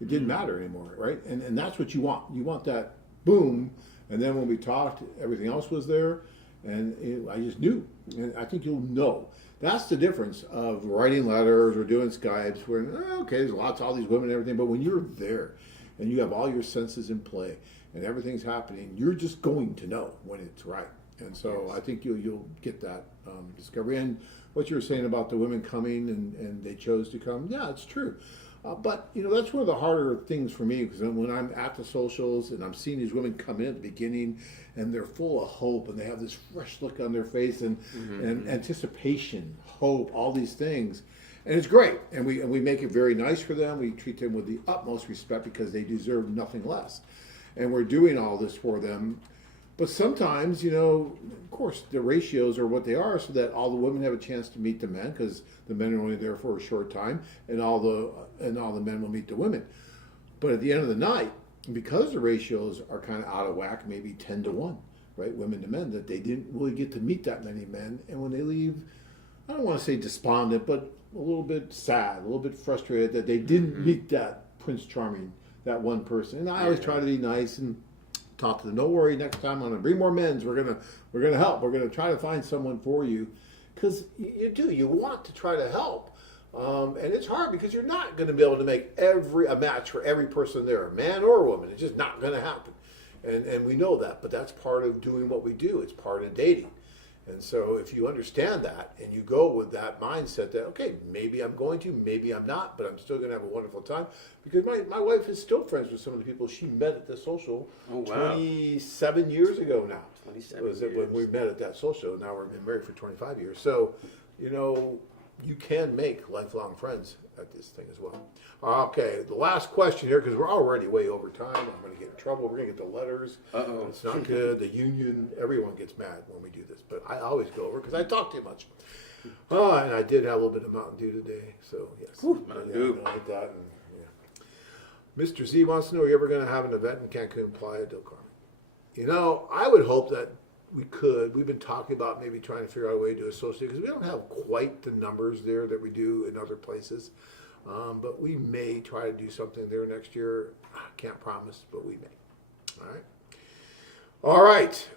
It didn't matter anymore, right? And that's what you want. You want that boom. And then when we talked, everything else was there, and I just knew. And I think you'll know. That's the difference of writing letters or doing Skypes, where okay, there's all these women and everything, but when you're there and you have all your senses in play and everything's happening, you're just going to know when it's right. And so I think you'll get that discovery. And what you were saying about the women coming and they chose to come, yeah, it's true. But that's one of the harder things for me, because when I'm at the socials and I'm seeing these women come in at the beginning and they're full of hope and they have this fresh look on their face and anticipation, hope, all these things. And it's great, and we make it very nice for them. We treat them with the utmost respect because they deserve nothing less. And we're doing all this for them. But sometimes, of course, the ratios are what they are, so that all the women have a chance to meet the men, because the men are only there for a short time, and all the men will meet the women. But at the end of the night, because the ratios are kind of out of whack, maybe 10-1, right, women to men, that they didn't really get to meet that many men, and when they leave, I don't want to say despondent, but a little bit sad, a little bit frustrated that they didn't meet that Prince Charming, that one person. And I always try to be nice and talk to them. Don't worry, next time I'm going to bring more men's. We're gonna help. We're going to try to find someone for you, because you want to try to help. And it's hard because you're not going to be able to make a match for every person there, man or woman. It's just not going to happen. And we know that, but that's part of doing what we do. It's part of dating. And so if you understand that and you go with that mindset that, okay, maybe I'm going to, maybe I'm not, but I'm still going to have a wonderful time. Because my wife is still friends with some of the people she met at the social 27 years ago now. 27 years. When we met at that social. Now we've been married for 25 years. So, you can make lifelong friends at this thing as well. Okay, the last question here, because we're already way over time. I'm going to get in trouble. We're going to get the letters. Uh-oh. It's not good. The union, everyone gets mad when we do this. But I always go over because I talk too much. And I did have a little bit of Mountain Dew today. So, yes. Mountain Dew. I like that. And, Mr. Z wants to know, are you ever going to have an event in Cancun, Playa del Carmen? I would hope that we could. We've been talking about maybe trying to figure out a way to associate, because we don't have quite the numbers there that we do in other places. But we may try to do something there next year. I can't promise, but we may. All right. All right.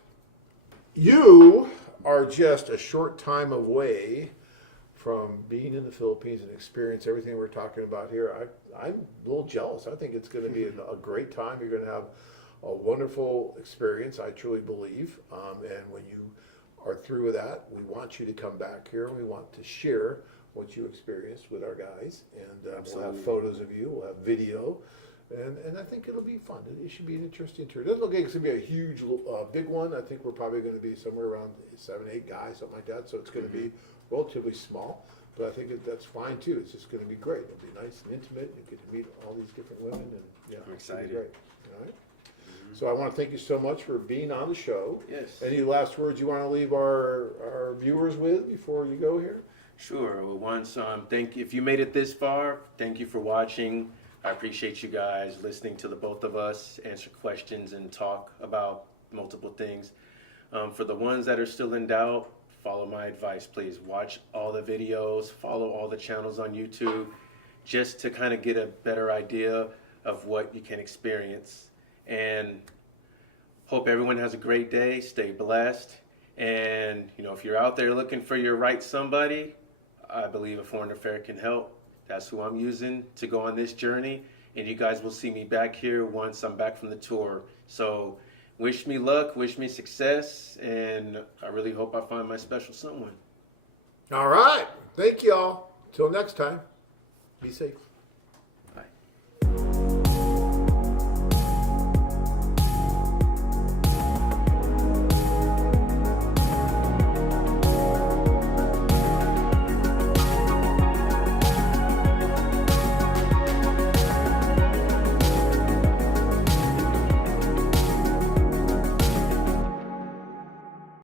You are just a short time away from being in the Philippines and experience everything we're talking about here. I'm a little jealous. I think it's going to be a great time. You're going to have a wonderful experience, I truly believe. And when you are through with that, we want you to come back here. We want to share what you experienced with our guys. And we'll have photos of you. We'll have video. And I think it'll be fun. It should be an interesting tour. It doesn't look like it's going to be a huge, big one. I think we're probably going to be somewhere around 7, 8 guys, something like that. So it's going to be relatively small. But I think that's fine, too. It's just going to be great. It'll be nice and intimate. You get to meet all these different women. And I'm excited. It'll be great. All right. So I want to thank you so much for being on the show. Yes. Any last words you want to leave our viewers with before you go here? Sure. Well, once, thank you. If you made it this far, thank you for watching. I appreciate you guys listening to the both of us answer questions and talk about multiple things. For the ones that are still in doubt, follow my advice, please. Watch all the videos, follow all the channels on YouTube, just to kind of get a better idea of what you can experience. And hope everyone has a great day. Stay blessed. And, if you're out there looking for your right somebody, I believe a foreign affair can help. That's who I'm using to go on this journey. And you guys will see me back here once I'm back from the tour. So wish me luck, wish me success, and I really hope I find my special someone. All right. Thank you all. Till next time. Be safe.